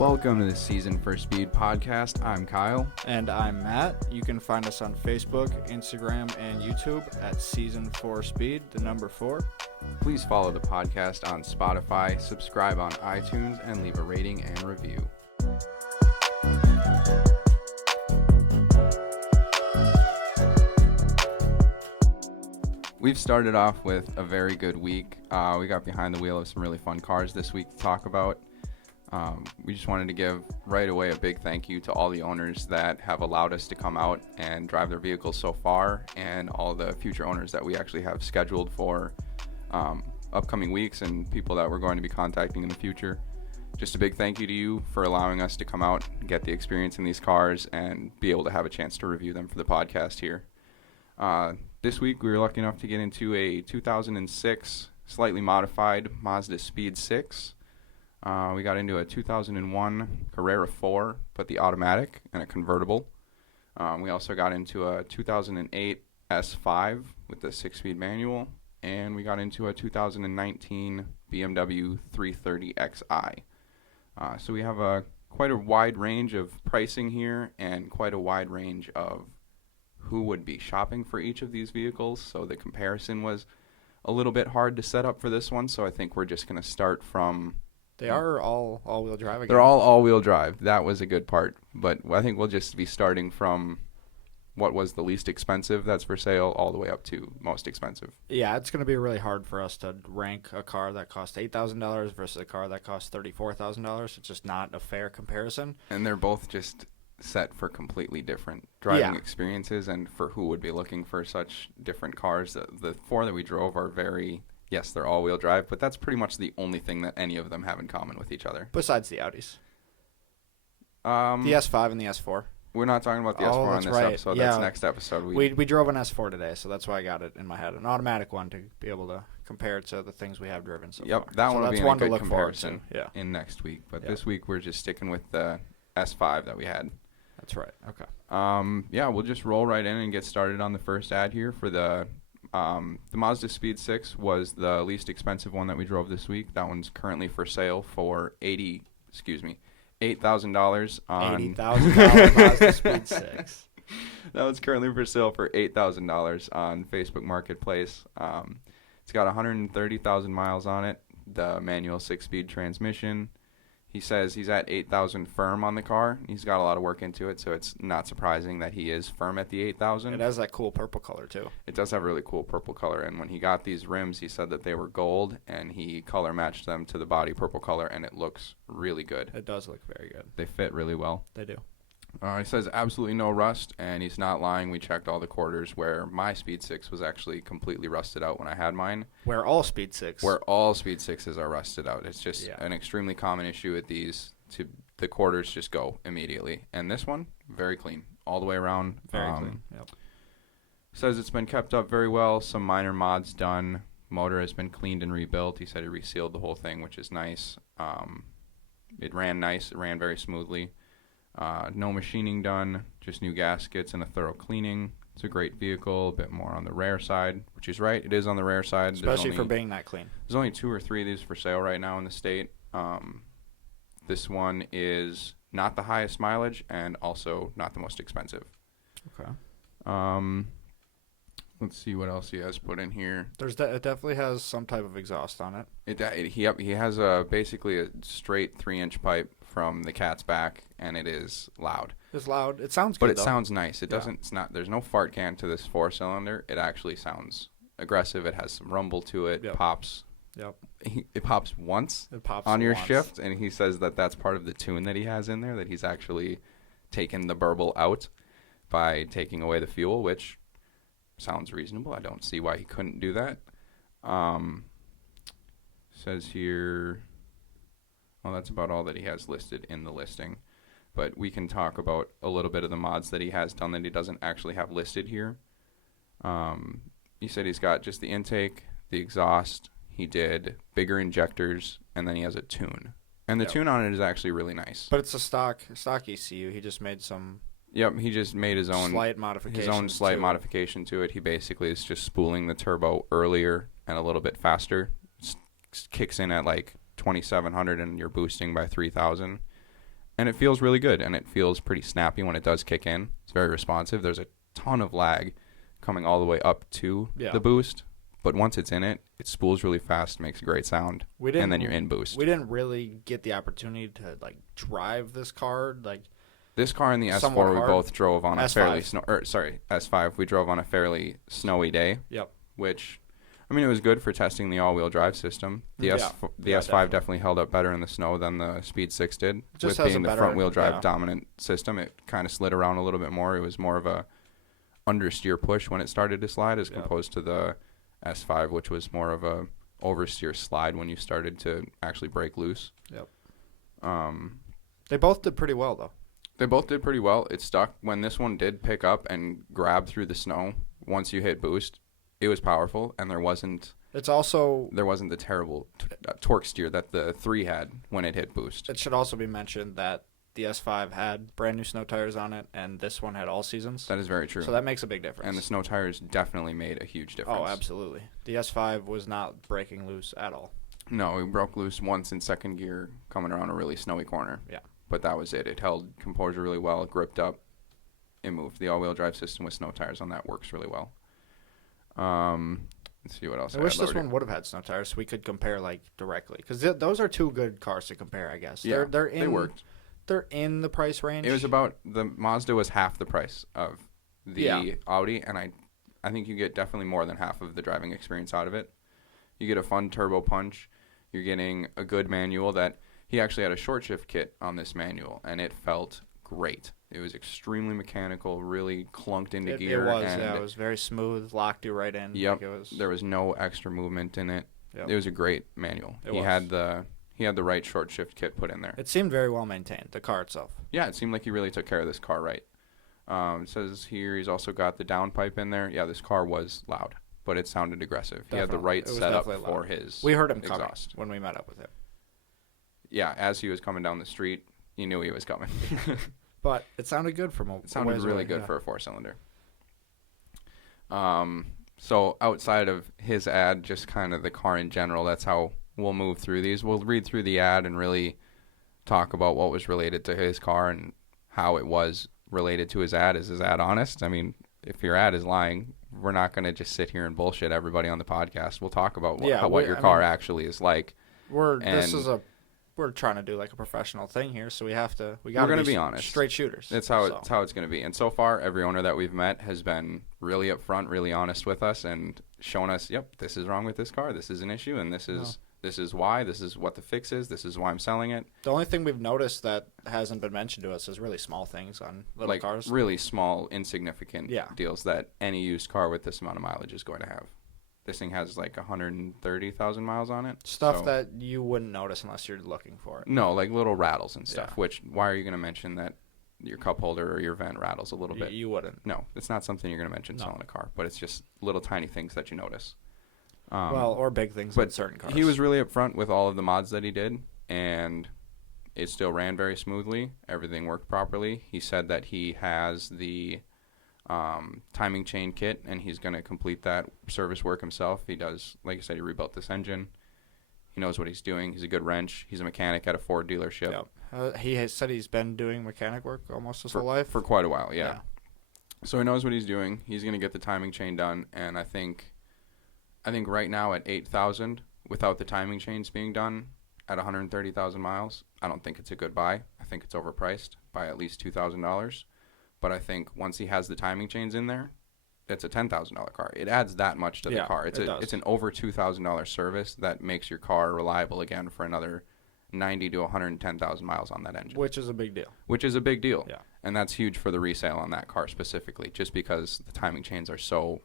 Welcome to the Season for Speed podcast. I'm Kyle. And I'm Matt. You can find us on Facebook, Instagram, and YouTube at Season 4 Speed, the number 4. Please follow the podcast on Spotify, subscribe on iTunes, and leave a rating and review. We've started off with a very good week. We got behind the wheel of some really fun cars this week to talk about. We just wanted to give right away a big thank you to all the owners that have allowed us to come out and drive their vehicles so far, and all the future owners that we actually have scheduled for upcoming weeks and people that we're going to be contacting in the future. Just a big thank you to you for allowing us to come out and get the experience in these cars and be able to have a chance to review them for the podcast here. This week we were lucky enough to get into a 2006 slightly modified Mazda Speed 6. We got into a 2001 Carrera 4, but the automatic and a convertible. We also got into a 2008 S5 with the 6-speed manual, and we got into a 2019 BMW 330xi. So we have quite a wide range of pricing here and quite a wide range of who would be shopping for each of these vehicles. So the comparison was a little bit hard to set up for this one, so I think we're just going to start from... They are all all-wheel drive again. They're all all-wheel drive. That was a good part. But I think we'll just be starting from what was the least expensive that's for sale all the way up to most expensive. Yeah, it's going to be really hard for us to rank a car that costs $8,000 versus a car that costs $34,000. It's just not a fair comparison. And they're both just set for completely different driving experiences and for who would be looking for such different cars. The four that we drove are very... Yes, they're all-wheel drive, but that's pretty much the only thing that any of them have in common with each other. Besides the Audis. The S5 and the S4. We're not talking about the S4 on this episode. Yeah. That's next episode. We drove an S4 today, so that's why I got it in my head. An automatic one to be able to compare it to the things we have driven so far. That one will be a good comparison in next week. But this week we're just sticking with the S5 that we had. That's right. Okay. We'll just roll right in and get started on the first ad here for the Mazda Speed 6 was the least expensive one that we drove this week. That one's currently for sale for $8,000 on $80,000 Mazda Speed 6. That one's currently for sale for $8,000 on Facebook Marketplace. It's got 130,000 miles on it. The manual 6-speed transmission. He says he's at 8,000 firm on the car. He's got a lot of work into it, so it's not surprising that he is firm at the 8,000. It has that cool purple color, too. It does have a really cool purple color, and when he got these rims, he said that they were gold, and he color matched them to the body purple color, and it looks really good. It does look very good. They fit really well. They do. He says absolutely no rust, and he's not lying. We checked all the quarters where my Speed 6 was actually completely rusted out when I had mine. Where all Speed 6s are rusted out. It's just an extremely common issue with these. The quarters just go immediately. And this one, very clean. All the way around. Very clean, yep. Says it's been kept up very well. Some minor mods done. Motor has been cleaned and rebuilt. He said he resealed the whole thing, which is nice. It ran nice. It ran very smoothly. No machining done, just new gaskets and a thorough cleaning. It's a great vehicle, a bit more on the rare side, which is right. It is on the rare side. Especially for being that clean. There's only 2 or 3 of these for sale right now in the state. This one is not the highest mileage and also not the most expensive. Okay. Let's see what else he has put in here. It definitely has some type of exhaust on it. He has basically a straight 3-inch pipe from the cat's back, and it is loud. It's loud. It sounds good, but it sounds nice. It doesn't. It's not. There's no fart can to this 4-cylinder. It actually sounds aggressive. It has some rumble to it. Yep. Pops. Yep. It pops once. It pops on your once. shift, and he says that that's part of the tune that he has in there. That he's actually taken the burble out by taking away the fuel, which sounds reasonable. I don't see why he couldn't do that. Says here. Well, that's about all that he has listed in the listing. But we can talk about a little bit of the mods that he has done that he doesn't actually have listed here. He said he's got just the intake, the exhaust. He did bigger injectors, and then he has a tune. And the tune on it is actually really nice. But it's a stock ECU. He just made some... Yep, he just made his own slight modification to it. He basically is just spooling the turbo earlier and a little bit faster. Kicks in at like 2,700 and you're boosting by 3,000. And it feels really good, and it feels pretty snappy when it does kick in. It's very responsive. There's a ton of lag coming all the way up to the boost, but once it's in it, it spools really fast, makes a great sound, and then you're in boost. We didn't really get the opportunity to like drive this car. Like this car and the S4, we both drove on a fairly S5. We drove on a fairly snowy day. Yep. Which, I mean, it was good for testing the all-wheel drive system. The S5 definitely held up better in the snow than the Speed 6 did. Just with being the front-wheel drive dominant system, it kind of slid around a little bit more. It was more of a understeer push when it started to slide as opposed to the S5, which was more of a oversteer slide when you started to actually break loose. Yep. They both did pretty well, though. They both did pretty well. It stuck. When this one did pick up and grab through the snow, once you hit boost, it was powerful, and there wasn't the terrible torque steer that the 3 had when it hit boost. It should also be mentioned that the S5 had brand new snow tires on it, and this one had all seasons. That is very true. So that makes a big difference. And the snow tires definitely made a huge difference. Oh, absolutely. The S5 was not breaking loose at all. No, it broke loose once in second gear coming around a really snowy corner. Yeah. But that was it. It held composure really well. It gripped up. It moved. The all-wheel drive system with snow tires on that works really well. Let's see what else. I wish this one would have had snow tires so we could compare like directly, because those are two good cars to compare, I guess. Yeah, they worked. They're in the price range. It was about, the Mazda was half the price of the Audi, and I think you get definitely more than half of the driving experience out of it. You get a fun turbo punch. You're getting a good manual that he actually had a short shift kit on this manual, and it felt great. It was extremely mechanical, really clunked into gear. It was very smooth, locked you right in. Yep. There was no extra movement in it. Yep. It was a great manual. He had the right short shift kit put in there. It seemed very well maintained, the car itself. Yeah, it seemed like he really took care of this car right. It says here he's also got the downpipe in there. Yeah, this car was loud, but it sounded aggressive. Definitely. He had the right setup for his We heard him exhaust. coming when we met up with him. Yeah, as he was coming down the street, you knew he was coming. But it sounded good from It sounded really good for a 4-cylinder. So outside of his ad, just kind of the car in general, that's how we'll move through these. We'll read through the ad and really talk about what was related to his car and how it was related to his ad. Is his ad honest? I mean, if your ad is lying, we're not going to just sit here and bullshit everybody on the podcast. We'll talk about what your car actually is like. We're trying to do like a professional thing here, so we're going to be honest. Straight shooters. That's how it's going to be. And so far, every owner that we've met has been really upfront, really honest with us, and shown us, yep, this is wrong with this car. This is an issue, and this is why. This is what the fix is. This is why I'm selling it. The only thing we've noticed that hasn't been mentioned to us is really small things on little cars. Really small, insignificant deals that any used car with this amount of mileage is going to have. This thing has like 130,000 miles on it. Stuff that you wouldn't notice unless you're looking for it. No, like little rattles and stuff, which why are you going to mention that your cup holder or your vent rattles a little bit? You wouldn't. No, it's not something you're going to mention selling a car, but it's just little tiny things that you notice. Or big things in certain cars. He was really upfront with all of the mods that he did, and it still ran very smoothly. Everything worked properly. He said that he has the timing chain kit, and he's going to complete that service work himself. He does, like I said, he rebuilt this engine. He knows what he's doing. He's a good wrench. He's a mechanic at a Ford dealership. Yep. He has said he's been doing mechanic work almost his whole life. For quite a while, yeah. So he knows what he's doing. He's going to get the timing chain done, and I think right now at 8,000, without the timing chains being done, at 130,000 miles, I don't think it's a good buy. I think it's overpriced by at least $2,000. But I think once he has the timing chains in there, it's a $10,000 car. It adds that much to the car. It's an over $2,000 service that makes your car reliable again for another 90 to 110,000 miles on that engine. Which is a big deal. Yeah. And that's huge for the resale on that car specifically, just because the timing chains are so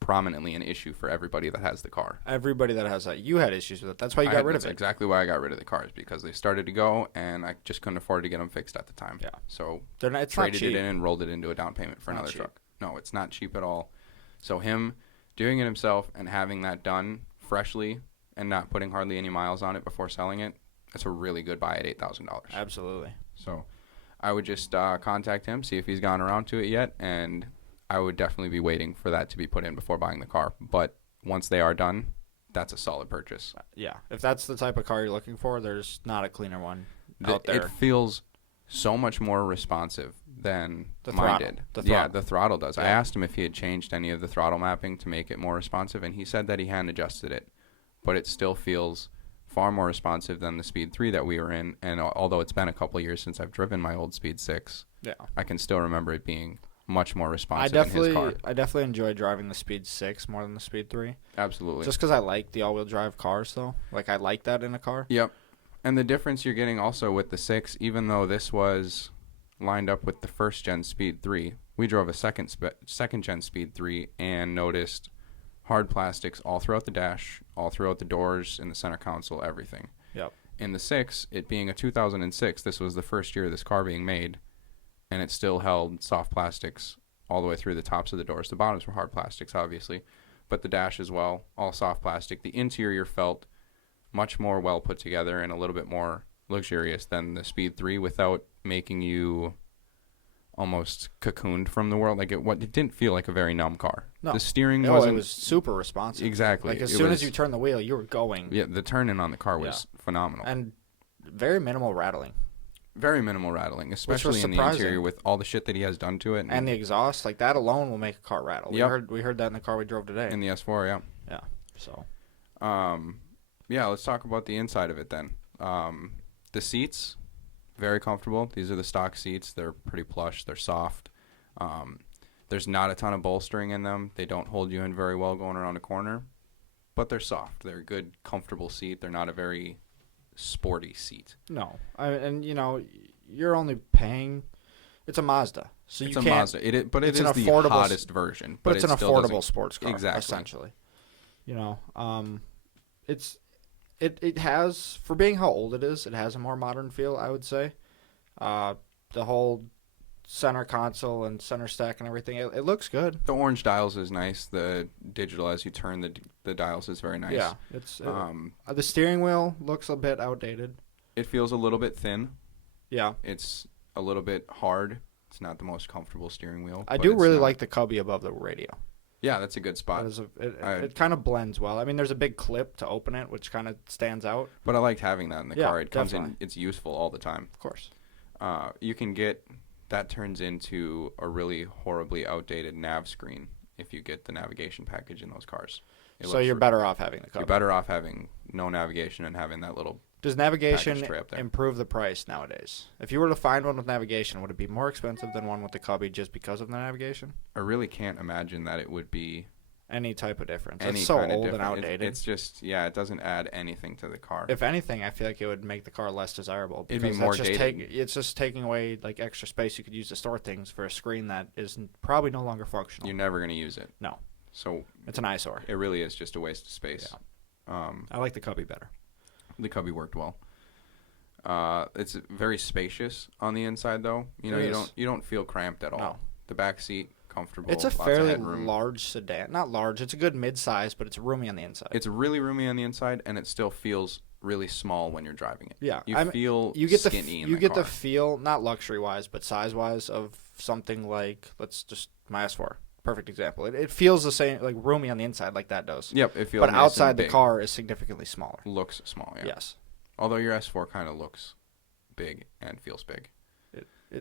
prominently an issue for everybody that has the car. Everybody that has that. You had issues with it. That's why you got rid of it. That's exactly why I got rid of the cars, because they started to go, and I just couldn't afford to get them fixed at the time. Yeah. So it's traded it in and rolled it into a down payment for another truck. No, it's not cheap at all. So him doing it himself and having that done freshly and not putting hardly any miles on it before selling it, that's a really good buy at $8,000. Absolutely. So I would just contact him, see if he's gone around to it yet, and I would definitely be waiting for that to be put in before buying the car. But once they are done, that's a solid purchase. Yeah. If that's the type of car you're looking for, there's not a cleaner one out there. It feels so much more responsive than The mine throttle. did. The Yeah, throttle. the throttle does. I Yeah. asked him if he had changed any of the throttle mapping to make it more responsive, and he said that he hadn't adjusted it, but it still feels far more responsive than the Speed 3 that we were in. And although it's been a couple of years since I've driven my old Speed 6, Yeah. I can still remember it being much more I responsive in his car. definitely enjoy driving the Speed 6 more than the Speed 3. Absolutely. Just because I like the all-wheel drive cars, though. Like, I like that in a car. Yep. And the difference you're getting also with the 6, even though this was lined up with the first-gen Speed 3, we drove a second-gen Speed 3 and noticed hard plastics all throughout the dash, all throughout the doors, in the center console, everything. Yep. In the 6, it being a 2006, this was the first year of this car being made, and it still held soft plastics all the way through the tops of the doors. The bottoms were hard plastics, obviously, but the dash as well, all soft plastic. The interior felt much more well put together and a little bit more luxurious than the Speed 3 without making you almost cocooned from the world. Like it didn't feel like a very numb car. No. The steering No, wasn't it was super responsive. exactly. Like, as It soon was- as you turn the wheel, you were going. yeah, the turn-in on the car was phenomenal. And very minimal rattling. Very minimal rattling, especially in the surprising. interior with all the shit that he has done to it. And the exhaust, like, that alone will make a car rattle. Yep. We heard that in the car we drove today. in the S4, yeah. Yeah, so. Yeah, let's talk about the inside of it then. The seats, very comfortable. These are the stock seats. They're pretty plush. They're soft. There's not a ton of bolstering in them. They don't hold you in very well going around a corner, but they're soft. They're a good, comfortable seat. They're not a very sporty seat. No. And, you know, you're only paying. It's a Mazda. So It's you a can't. Mazda. But it it's is an the affordable hottest version. But it's it an still affordable doesn't- sports car, Exactly. essentially. You know, it has, for being how old it is, it has a more modern feel, I would say. The whole center console and center stack and everything, it looks good. The orange dials is nice. The digital as you turn the dials is very nice. Yeah, the steering wheel looks a bit outdated. It feels a little bit thin. Yeah, It's a little bit hard. It's not the most comfortable steering wheel. I but do it's really not- like the cubby above the radio. Yeah, that's a good spot. It kind of blends well. I mean, there's a big clip to open it, which kind of stands out. But I liked having that in the Yeah, car. It comes definitely. in. It's useful all the time. Of course. You can get that turns into a really horribly outdated nav screen if you get the navigation package in those cars. So you're better off having the You're cubby. better off having no navigation and having that little. Does navigation package tray up there. improve the price nowadays? If you were to find one with navigation, would it be more expensive than one with the cubby just because of the navigation? I really can't imagine that it would be Any type of difference. any It's so kind of old and different. outdated. It's just it doesn't add anything to the car. If anything, I feel like it would make the car less desirable. It'd be because more that's just dated. it's just taking away like extra space you could use to store things for a screen that is probably no longer functional. You're never gonna use it. No, So it's an eyesore. it really is just a waste of space. I like the cubby better. The cubby worked well. It's very spacious on the inside, though. You know, It is. you don't feel cramped at all. No. The back seat comfortable. It's a lots of fairly headroom. large sedan. Not large. It's a good mid-size, but it's roomy on the inside. It's really roomy on the inside, and it still feels really small when you're driving it. Yeah, you I mean, feel you get skinny in you the get car. the feel, not luxury-wise, but size-wise, of something like, let's just, my S4. Perfect example. It feels the same, like roomy on the inside, like that does. Yep, it feels. But nice and outside the big. car is significantly smaller. Looks small. Yeah. Yes. Although your S4 kind of looks big and feels big.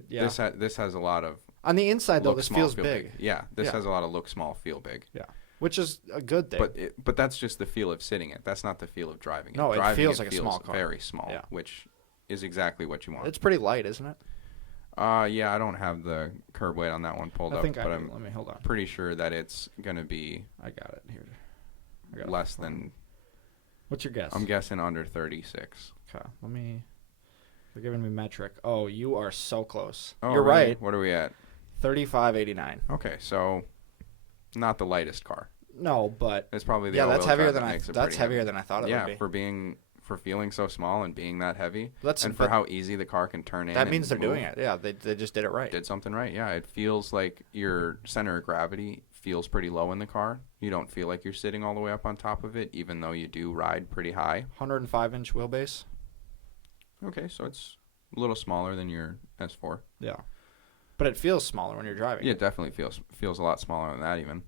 Yeah. This has a lot of On the inside, though, look this small, feels feel big. Yeah, this Yeah. has a lot of look small, feel big. Yeah. Which is a good thing. But that's just the feel of sitting it. That's not the feel of driving it. No, it driving feels like a small car. Very small, Yeah. which is exactly what you want. It's pretty light, isn't it? Yeah, I don't have the curb weight on that one pulled I up, think but I do. I'm Let me, hold on. pretty sure that it's gonna be I got it here. I got it. less than. What's your guess? I'm guessing under 36. Okay, let me. They're giving me metric. Oh, you are so close. Oh, You're really? right. What are we at? 3589. Okay, so not the lightest car. No, but It's probably the yeah, that's all-wheel heavier drive than that I. makes it That's pretty heavier heavy. than I thought it Yeah, would be. for feeling so small and being that heavy, That's and for how easy the car can turn in. that means they're and doing move. it. Yeah, they just did it right. Did something right. Yeah, it feels like your center of gravity feels pretty low in the car. You don't feel like you're sitting all the way up on top of it, even though you do ride pretty high. 105-inch wheelbase. Okay, so it's a little smaller than your S4. Yeah, but it feels smaller when you're driving. Yeah, it definitely feels a lot smaller than that even.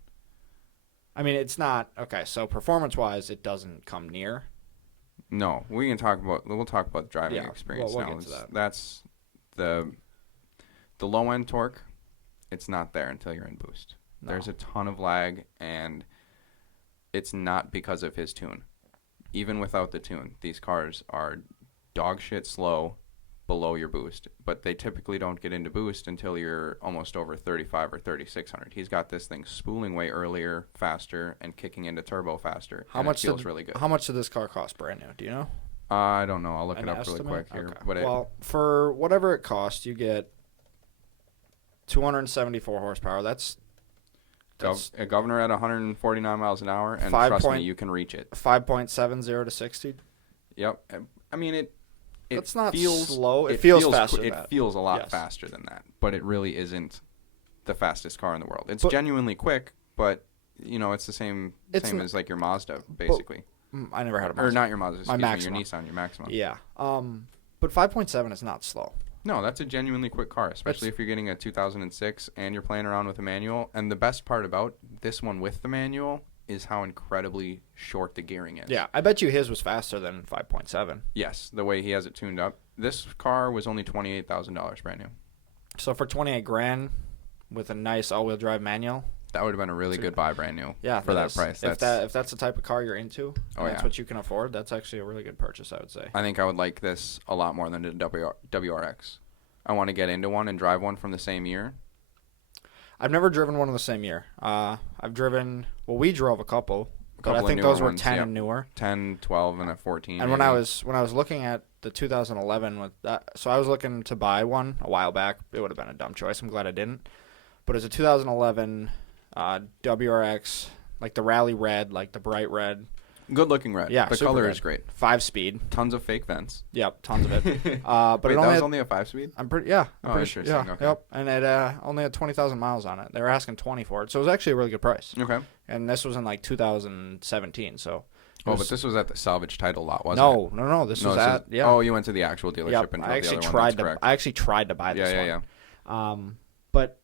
I mean, it's not okay. So performance-wise, it doesn't come near. No, we'll talk about the driving Yeah, experience we'll now. get to that. That's the low end torque, it's not there until you're in boost. No. There's a ton of lag, and it's not because of his tune. Even without the tune, these cars are dog shit slow below your boost, but they typically don't get into boost until you're almost over 35 or 3600. He's got this thing spooling way earlier, faster, and kicking into turbo faster. How much feels really good. How much did this car cost brand new? Do you know? I don't know. I'll look An it up estimate? really quick here. Okay. But Well, for whatever it costs, you get 274 horsepower. That's a Governor at 149 miles an hour, and Five trust me, point- you can reach it. 5.70 to 60. Yep. I mean, it It's not feels slow. It feels faster It than that. feels a lot Yes. faster than that, but it really isn't the fastest car in the world. It's But- genuinely quick, but it's the same as like your Mazda, basically. I never had a Mazda. Or not your Mazda, excuse me, Maxima. your Nissan, your Maxima. Yeah. But 5.7 is not slow. No, that's a genuinely quick car, especially if you're getting a 2006 and you're playing around with a manual. And the best part about this one with the manual is how incredibly short the gearing is. Yeah, I bet you his was faster than 5.7. Yes, the way he has it tuned up. This car was only $28,000 brand new. So for 28 grand with a nice all-wheel drive manual, That would have been a really good buy brand new. yeah, for that is. price. If that's the type of car you're into, and that's what you can afford, that's actually a really good purchase, I would say. I think I would like this a lot more than the WRX. I want to get into one and drive one from the same year. I've never driven one of the same year. We drove a couple, but I think newer those were ones, 10 yep. and newer. 10, 12, and a 14. And maybe. when I was looking at the 2011 with that, so I was looking to buy one a while back. It would have been a dumb choice. I'm glad I didn't. But it was a 2011 WRX, like the rally red, like the bright red. Good looking red. Yeah, the super color red. is great. 5-speed. Tons of fake vents. Yep, tons of it. But Wait, it that only was had, only a 5-speed? I'm pretty yeah. I'm Oh, pretty sure. interesting. Yeah, Okay. yep. And it only had 20,000 miles on it. They were asking 20 for it, so it was actually a really good price. Okay. And this was in like 2017, so. But this was at the salvage title lot, wasn't it? No. This was at yeah. Oh, you went to the actual dealership Yep. and I drove actually the other one. That's correct. I actually tried to buy this one. Yeah. But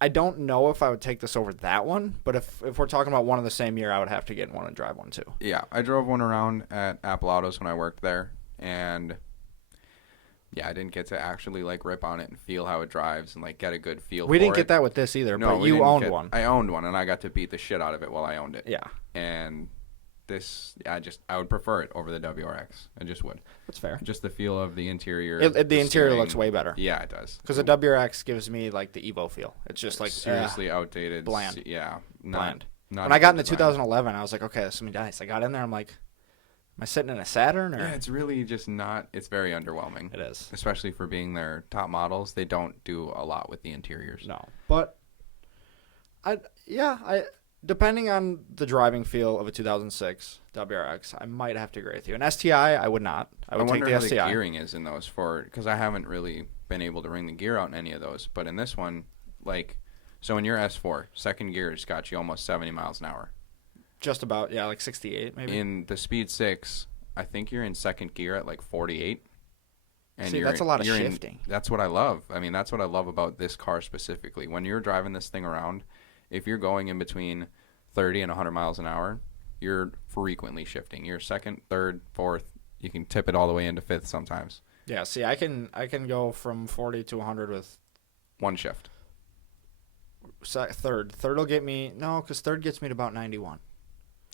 I don't know if I would take this over that one. But if we're talking about one of the same year, I would have to get one and drive one too. Yeah, I drove one around at Apple Autos when I worked there, and yeah, I didn't get to actually like rip on it and feel how it drives and like get a good feel. We for didn't it. get that with this either. No, but we you didn't owned get- one. I owned one, and I got to beat the shit out of it while I owned it. Yeah, And this, I would prefer it over the WRX. I just would. that's fair. Just the feel of the interior. The interior steering. looks way better. Yeah, it does. Because the WRX gives me like the Evo feel. It's just like seriously outdated. bland. Yeah, bland. Not When I got into design. 2011, I was like, okay, this is gonna be nice. I got in there, I'm like, am I sitting in a Saturn or? Yeah, it's really just not. It's very underwhelming. It is. Especially for being their top models. They don't do a lot with the interiors. No, but depending on the driving feel of a 2006 WRX, I might have to agree with you. An STI, I would not. I would take wonder the how STI. the gearing is in those because I haven't really been able to ring the gear out in any of those. But in this one, so in your S4, second gear has got you almost 70 miles an hour. Just about, yeah, like 68 maybe. In the Speed 6, I think you're in second gear at like 48. And See, that's a lot of you're shifting. That's what I love. I mean, that's what I love about this car specifically. When you're driving this thing around, if you're going in between 30 and 100 miles an hour, you're frequently shifting. You're second, third, fourth. You can tip it all the way into fifth sometimes. Yeah, see, I can go from 40 to 100 with One shift. third. Third will get me because third gets me to about 91.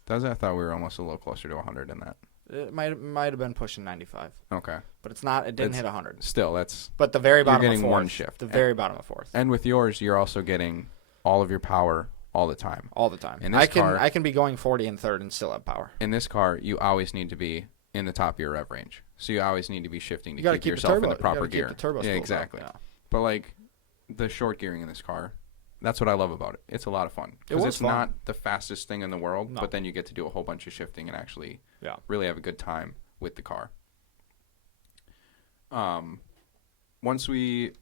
Does it? I thought we were almost a little closer to 100 in that. It might have been pushing 95, Okay. but it's not. It didn't It's- hit 100. Still, that's... But the very bottom getting of fourth. one shift. The very bottom of fourth. And with yours, you're also getting all of your power all the time. All the time. In this car- I can be going 40 in third and still have power. In this car, you always need to be in the top of your rev range. So you always need to be shifting to You got to keep keep yourself the turbo, in the proper you gotta gear. Keep the turbo Yeah, spools up, exactly. yeah. But like the short gearing in this car, that's what I love about it. It's a lot of fun because was it's fun. not the fastest thing in the world, No. but then you get to do a whole bunch of shifting and actually Yeah. really have a good time with the car. Once we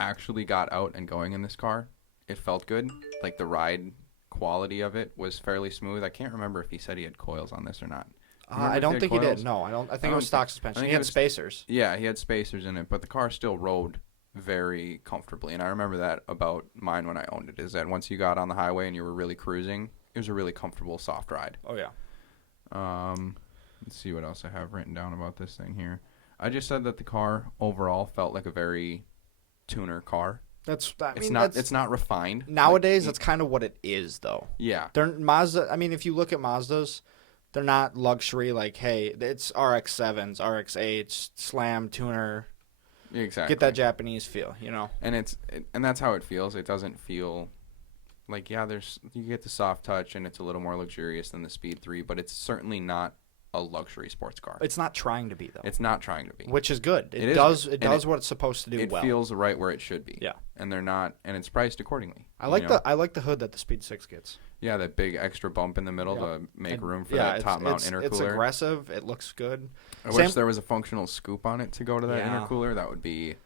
actually got out and going in this car, it felt good. Like the ride quality of it was fairly smooth. I can't remember if he said he had coils on this or not. Remember I if don't had think he did. coils? No, I don't. I think I it was don't stock think- suspension. I think He it had was- spacers. Yeah, he had spacers in it, but the car still rode very comfortably. And I remember that about mine when I owned it, is that once you got on the highway and you were really cruising, it was a really comfortable, soft ride. Oh yeah. Let's see what else I have written down about this thing here. I just said that the car overall felt like a very tuner car. It's not refined. Nowadays, that's kind of what it is, though. Yeah. They're Mazda. I mean, if you look at Mazdas, they're not luxury. Like, hey, it's RX-7s, RX-8s, slam tuner. Exactly. Get that Japanese feel, you know. And and that's how it feels. It doesn't feel like, yeah, you get the soft touch and it's a little more luxurious than the Speed 3, but it's certainly not a luxury sports car. It's not trying to be, though. It's not trying to be. Which is good. It does what it's supposed to do well. It feels right where it should be. Yeah. And they're not, and it's priced accordingly. I like the hood that the Speed 6 gets. Yeah, that big extra bump in the middle to make room for that top mount intercooler. It's aggressive. It looks good. I wish there was a functional scoop on it to go to that intercooler. That would be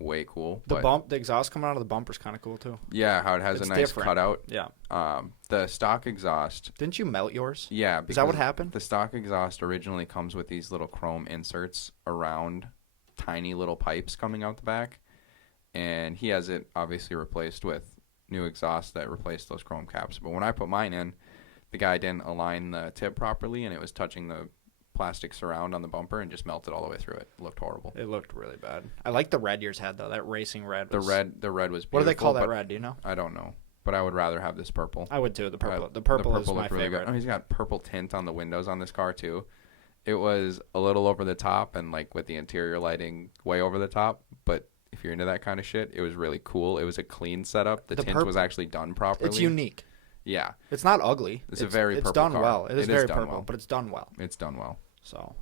way cool. The exhaust coming out of the bumper is kind of cool too. Yeah, how it has a nice cutout. Yeah. The stock exhaust. Didn't you melt yours? Yeah. Is that what happened? The stock exhaust originally comes with these little chrome inserts around tiny little pipes coming out the back, and he has it obviously replaced with new exhaust that replaced those chrome caps. But when I put mine in, the guy didn't align the tip properly, and it was touching the plastic surround on the bumper and just melted all the way through it. It looked horrible. It looked really bad. I like the red yours had though. That racing red. The red was beautiful. What do they call that red? Do you know? I don't know, but I would rather have this purple. I would too. The purple. The purple is my really favorite. Good. Oh, he's got purple tint on the windows on this car too. It was a little over the top and like with the interior lighting way over the top, but if you're into that kind of shit, it was really cool. It was a clean setup. The tint was actually done properly. It's unique. Yeah. It's not ugly. It's a very purple done car. well. It is very purple, well. but it's done well. It's done well. So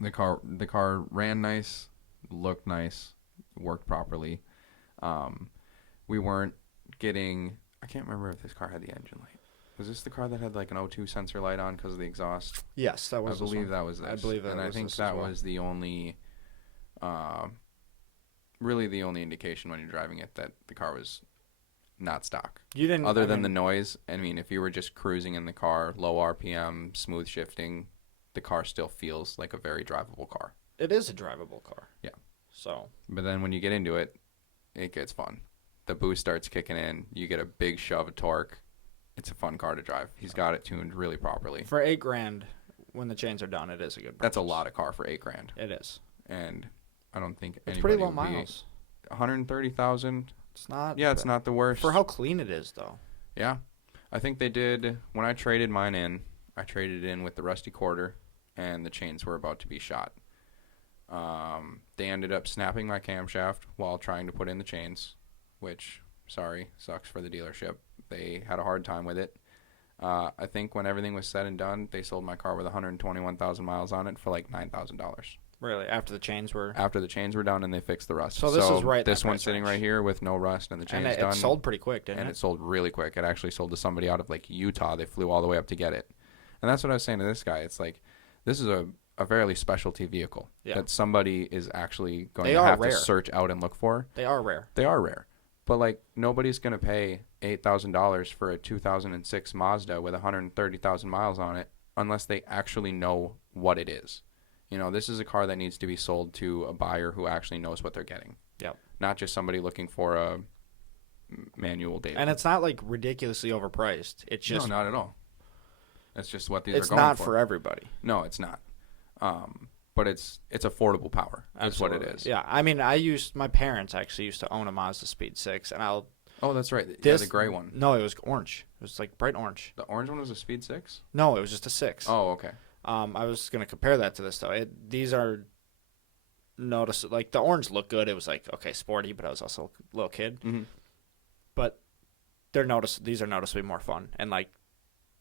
the car ran nice, looked nice, worked properly. We weren't getting. I can't remember if this car had the engine light. Was this the car that had like an O2 sensor light on because of the exhaust? Yes, that was. I believe that was this. I believe that. And I think that was the only, really the only indication when you're driving it that the car was not stock. You didn't. Other than the noise. I mean, if you were just cruising in the car, low RPM, smooth shifting, the car still feels like a very drivable car. It is a drivable car. Yeah. So. But then when you get into it, it gets fun. The boost starts kicking in. You get a big shove of torque. It's a fun car to drive. He's got it tuned really properly. For $8,000, when the chains are done, it is a good purchase. That's a lot of car for $8,000. It is. And I don't think it's pretty low miles. 130,000. It's not. Yeah, it's not the worst. For how clean it is, though. Yeah. I think they did, when I traded mine in, I traded it in with the rusty quarter, and the chains were about to be shot. They ended up snapping my camshaft while trying to put in the chains, which, sorry, sucks for the dealership. They had a hard time with it. I think when everything was said and done, they sold my car with 121,000 miles on it for like $9,000. Really? After the chains were done and they fixed the rust. So this is right. This one's sitting right here with no rust and the chains done. And it sold pretty quick, didn't it? And it sold really quick. It actually sold to somebody out of like Utah. They flew all the way up to get it. And that's what I was saying to this guy. It's like, this is a fairly specialty vehicle that somebody is actually going to have to search out and look for. They are rare. They are rare. But like, nobody's going to pay $8,000 for a 2006 Mazda with 130,000 miles on it unless they actually know what it is. You know, this is a car that needs to be sold to a buyer who actually knows what they're getting. Yep. Not just somebody looking for a manual data. And it's not like ridiculously overpriced. It's just no, not at all. That's just what these are going for. It's not for everybody. No, it's not. But it's affordable power. That's what it is. Yeah, I mean, my parents actually used to own a Mazda Speed 6, and Oh, that's right. Yeah, the gray one. No, it was orange. It was like bright orange. The orange one was a Speed 6? No, it was just a 6. Oh, okay. I was going to compare that to this, though. These are noticeable. Like, the orange looked good. It was like, okay, sporty, but I was also a little kid. Mm-hmm. But these are noticeably more fun. And, like,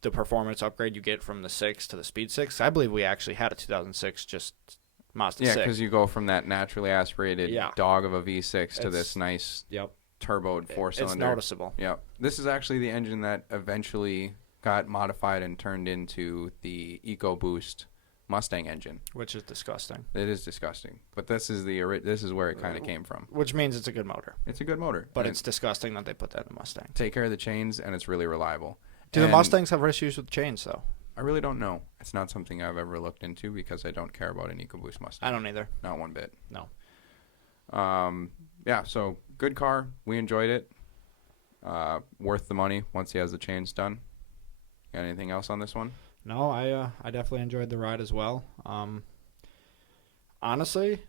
the performance upgrade you get from the 6 to the Speed 6, I believe we actually had a 2006 just Mazda 6. Yeah, because you go from that naturally aspirated dog of a V6 to this nice turboed four-cylinder. It's noticeable. Yeah. This is actually the engine that eventually got modified and turned into the EcoBoost Mustang engine, which is disgusting. It is disgusting, but this is where it kind of came from. Which means it's a good motor. It's a good motor, but it's disgusting that they put that in the Mustang. Take care of the chains, and it's really reliable. Do the Mustangs have issues with chains though? I really don't know. It's not something I've ever looked into because I don't care about an EcoBoost Mustang. I don't either. Not one bit. No. Yeah. So good car. We enjoyed it. Worth the money once he has the chains done. Got anything else on this one? No, I definitely enjoyed the ride as well. Honestly,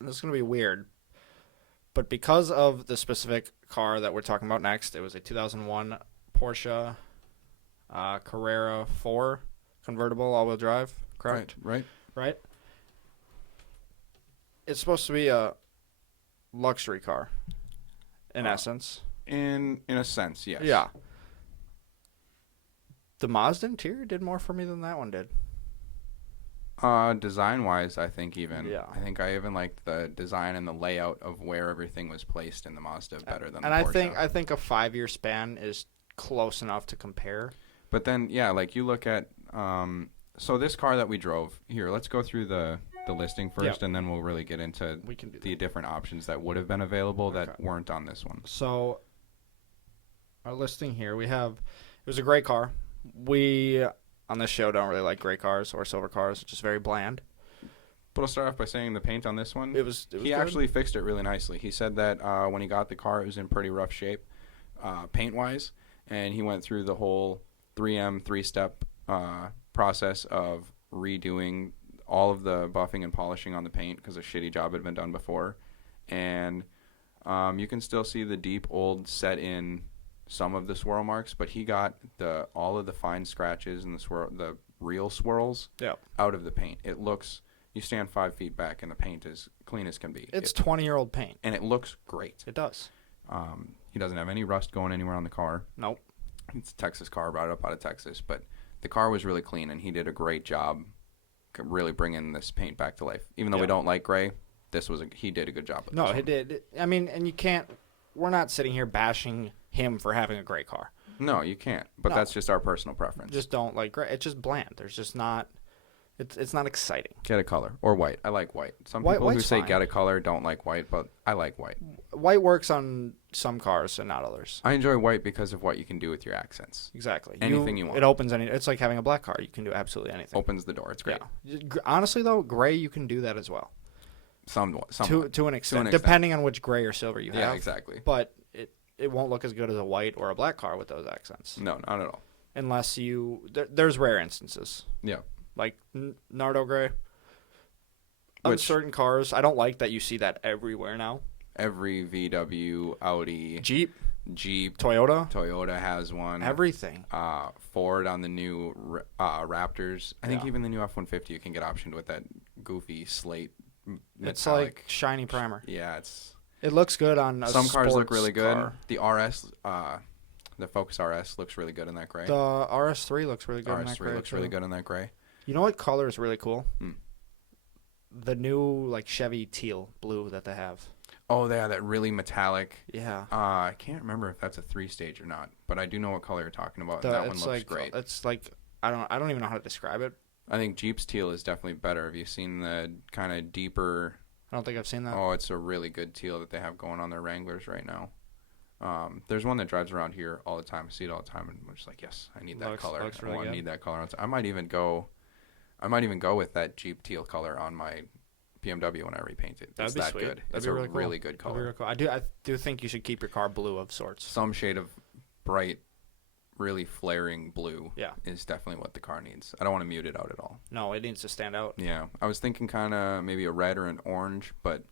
this is going to be weird, but because of the specific car that we're talking about next, it was a 2001 Porsche Carrera 4 convertible all-wheel drive, correct? Right. It's supposed to be a luxury car, in essence. In a sense, yes. Yeah. The Mazda interior did more for me than that one did. Design-wise, I think even. Yeah. I think I even liked the design and the layout of where everything was placed in the Mazda better than the Porsche. Porsche. I think a 5-year span is close enough to compare. But then, yeah, like you look at, so this car that we drove here. Let's go through the listing first, and then we'll really get into the different options that would have been available that weren't on this one. So, our listing here, it was a great car. We, on this show, don't really like gray cars or silver cars. It's just very bland. But I'll start off by saying the paint on this one, it was he good. actually fixed it really nicely. He said that when he got the car, it was in pretty rough shape paint-wise, and he went through the whole 3M, 3-step process of redoing all of the buffing and polishing on the paint because a shitty job had been done before. And you can still see the deep old set in some of the swirl marks, but he got all of the fine scratches and the real swirls out of the paint. It looks, you stand 5 feet back and the paint is clean as can be. It's 20-year-old paint. And it looks great. It does. He doesn't have any rust going anywhere on the car. Nope. It's a Texas car, brought it up out of Texas, but the car was really clean, and he did a great job really bringing this paint back to life. Even though we don't like gray, he did a good job with this. No, he did. I mean, and we're not sitting here bashing him for having a gray car. No, you can't, but that's just our personal preference. Just don't like gray. It's just bland. There's just not, it's not exciting. Get a color, or white. I like white. Some people who say get a color don't like white, but I like white. White works on some cars and not others. I enjoy white because of what you can do with your accents. Exactly. Anything you want. It opens it's like having a black car. You can do absolutely anything. Opens the door. It's great. Yeah. Honestly, though, gray, you can do that as well. Somewhat. To an extent, depending on which gray or silver you have. Yeah, exactly. But it won't look as good as a white or a black car with those accents. No, not at all. Unless there's rare instances. Yeah. Like Nardo gray. On certain cars, I don't like that you see that everywhere now. Every VW, Audi, Jeep, Toyota has one. Everything. Ford on the new Raptors. I think even the new F-150 you can get optioned with that goofy slate metallic. It's like shiny primer. Yeah, it looks good on a some cars look really good. Car. The RS, the Focus RS looks really good in that gray. The RS3 looks really good in that gray. RS3 looks really good in that gray. You know what color is really cool? The new like Chevy teal blue that they have. Oh, yeah, that really metallic. Yeah. I can't remember if that's a 3-stage or not, but I do know what color you're talking about. That one looks great. It's like I don't even know how to describe it. I think Jeep's teal is definitely better. Have you seen the kind of deeper? I don't think I've seen that. Oh, it's a really good teal that they have going on their Wranglers right now. There's one that drives around here all the time. I see it all the time, and I'm just like, yes, I need that color. I need that color. I might even go with that Jeep teal color on my BMW when I repaint it. It's that good. It's a really good color. I do think you should keep your car blue of sorts. Some shade of bright, really flaring blue yeah. is definitely what the car needs. I don't want to mute it out at all. No, it needs to stand out. Yeah. I was thinking kind of maybe a red or an orange, but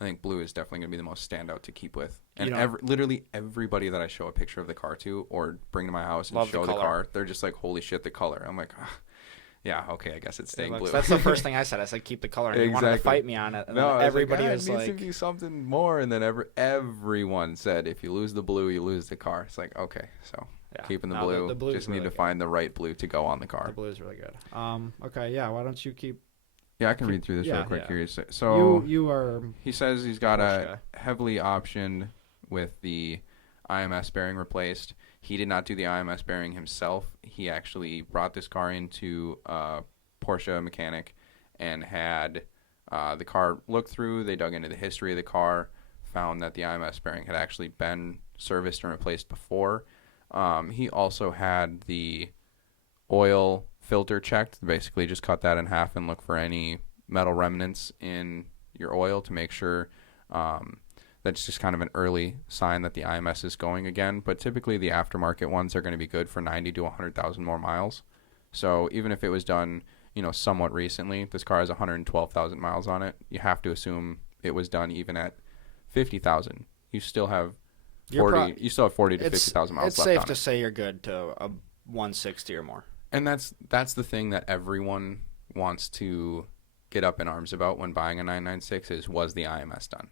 I think blue is definitely going to be the most standout to keep with. And literally everybody that I show a picture of the car to or bring to my house and show the car, they're just like, holy shit, the color. I'm like, yeah, okay, I guess it's staying blue. That's the first thing I said. I said keep the color, and you wanted to fight me on it. And then everybody was like, it needs to be something more. And then everyone said, if you lose the blue, you lose the car. It's like, okay, so keeping the blue. The just need to find the right blue to go on the car. The blue is really good. Okay, yeah. Why don't you keep? Yeah, I can read through this real quick here. So you are. He says he's got a heavily optioned with the IMS bearing replaced. He did not do the IMS bearing himself. He actually brought this car into a Porsche mechanic and had the car looked through. They dug into the history of the car, found that the IMS bearing had actually been serviced and replaced before. He also had the oil filter checked. Basically just cut that in half and look for any metal remnants in your oil to make sure that's just kind of an early sign that the IMS is going again. But typically the aftermarket ones are going to be good for 90 to 100,000 more miles. So even if it was done, somewhat recently. This car has 112,000 miles on it. You have to assume it was done even at 50,000. You still have 40 to 50,000 miles it's left safe on to it. say you're good to a 160 or more. And that's the thing that everyone wants to get up in arms about when buying a 996 is, was the IMS done?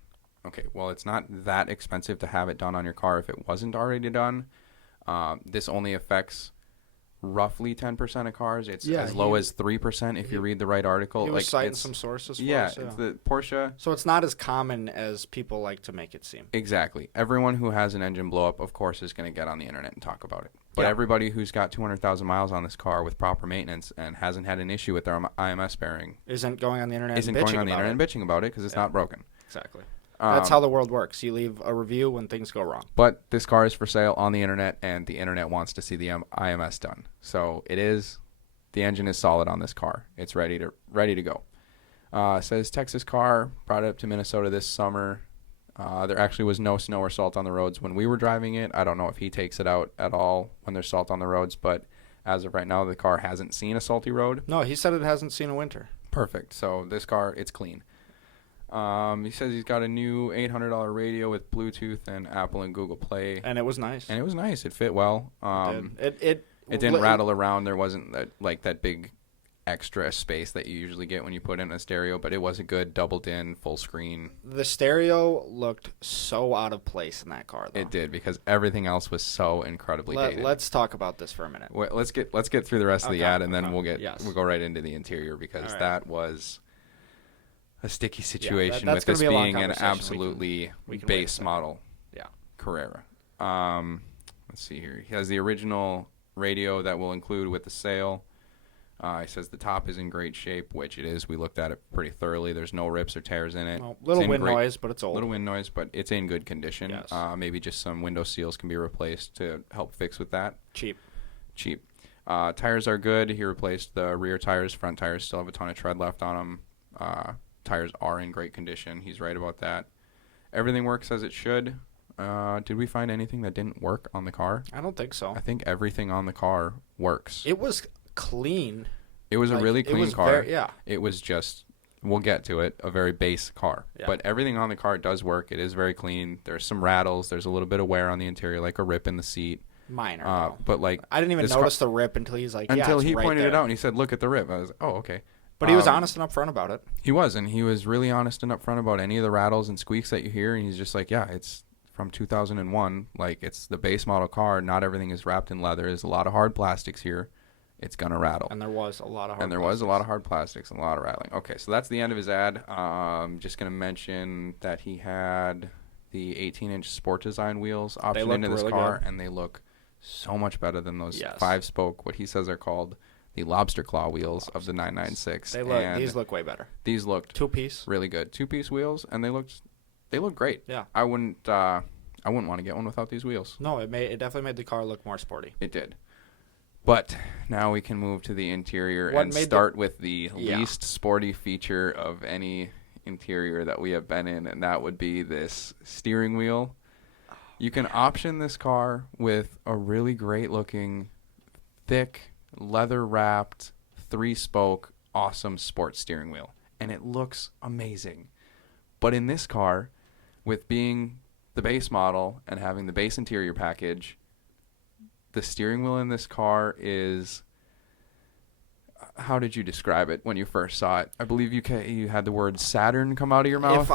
Okay, well, it's not that expensive to have it done on your car if it wasn't already done. This only affects roughly 10% of cars. It's as low as 3% if you read the right article. He was citing some sources for us, it's the Porsche. So it's not as common as people like to make it seem. Exactly. Everyone who has an engine blow up, of course, is going to get on the internet and talk about it. But everybody who's got 200,000 miles on this car with proper maintenance and hasn't had an issue with their IMS bearing isn't going on the internet and bitching about it because it's not broken. Exactly. That's how the world works. You leave a review when things go wrong. But this car is for sale on the internet, and the internet wants to see the IMS done. So it is. The engine is solid on this car. It's ready to go. Says Texas car, brought it up to Minnesota this summer. There actually was no snow or salt on the roads when we were driving it. I don't know if he takes it out at all when there's salt on the roads, but as of right now, the car hasn't seen a salty road. No, he said it hasn't seen a winter. Perfect. So this car, it's clean. He says he's got a new $800 radio with Bluetooth and Apple and Google Play. And it was nice. It fit well. It didn't rattle around. There wasn't that big extra space that you usually get when you put in a stereo, but it was a good doubled in full screen. The stereo looked so out of place in that car, though. It did, because everything else was so incredibly dated. Let's talk about this for a minute. Wait, let's get through the rest of the ad, and then we'll go right into the interior, because that was a sticky situation with this being an absolutely base model Carrera. Let's see here. He has the original radio that will include with the sale. He says the top is in great shape, which it is. We looked at it pretty thoroughly. There's no rips or tears in it. Well, little wind noise, but it's old. Little wind noise, but it's in good condition. Yes. Maybe just some window seals can be replaced to help fix with that. Cheap. Tires are good. He replaced the rear tires. Front tires still have a ton of tread left on them. Tires are in great condition. He's right about that. Everything works as it should. Did we find anything that didn't work on the car? I don't think so. I think everything on the car works. It was clean. It was a really clean car. Yeah. It was just, we'll get to it, a very base car. Yeah. But everything on the car does work. It is very clean. There's some rattles. There's a little bit of wear on the interior, like a rip in the seat. Minor. But like, I didn't even notice the rip until he's like, until he right pointed there. it out and he said, "Look at the rip." I was like, "Oh, okay." But he was honest and upfront about it. He was, and he was really honest and upfront about any of the rattles and squeaks that you hear. And he's just like, "Yeah, it's from 2001. Like, it's the base model car. Not everything is wrapped in leather. There's a lot of hard plastics here. It's gonna rattle." And there was a lot of hard. Was a lot of hard plastics and a lot of rattling. Okay, so that's the end of his ad. Just gonna mention that he had the 18-inch Sport Design wheels optioned into this car, and they look so much better than those 5-spoke, what he says are called the lobster claw wheels of the 996. These look way better. These looked two-piece, really good, two-piece wheels, and they look great. Yeah, I wouldn't want to get one without these wheels. No, it definitely made the car look more sporty. It did. But now we can move to the interior and start with the least sporty feature of any interior that we have been in, and that would be this steering wheel. You can option this car with a really great-looking, thick, leather-wrapped, 3-spoke, awesome sports steering wheel, and it looks amazing. But in this car, with being the base model and having the base interior package, the steering wheel in this car is, how did you describe it when you first saw it? I believe you had the word Saturn come out of your mouth.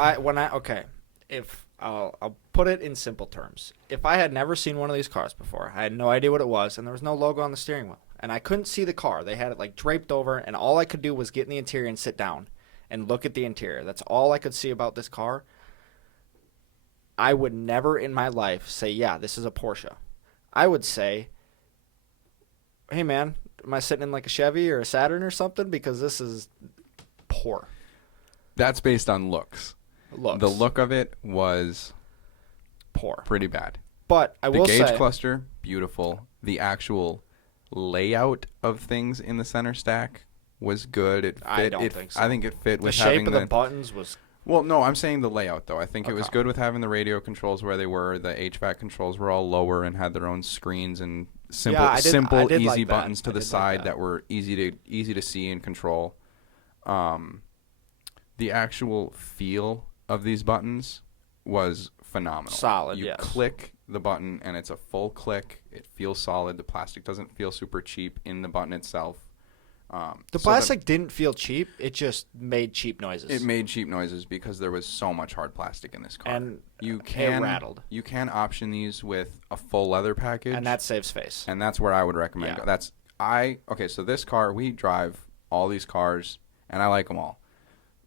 I'll put it in simple terms. If I had never seen one of these cars before, I had no idea what it was, and there was no logo on the steering wheel, and I couldn't see the car. They had it like draped over, and all I could do was get in the interior and sit down and look at the interior. That's all I could see about this car. I would never in my life say, yeah, this is a Porsche. I would say, hey, man, am I sitting in like a Chevy or a Saturn or something? Because this is poor. That's based on looks. The look of it was poor. Pretty bad. But I will say, the gauge cluster, beautiful. The actual layout of things in the center stack was good. It fit. I don't think so. I think it fit with the having shape of the buttons was. Well, no, I'm saying the layout, though. I think it was good with having the radio controls where they were. The HVAC controls were all lower and had their own screens and simple, Yeah, I did easy like that. buttons to I the did like side that. that were easy to see and control. The actual feel of these buttons was phenomenal. Solid, You yes. click the button and it's a full click. It feels solid. The plastic doesn't feel super cheap in the button itself. The plastic didn't feel cheap. It just made cheap noises. It made cheap noises because there was so much hard plastic in this car. And you it rattled. You can option these with a full leather package. And that saves face. And that's where I would recommend. Yeah. Okay, so this car, we drive all these cars, and I like them all.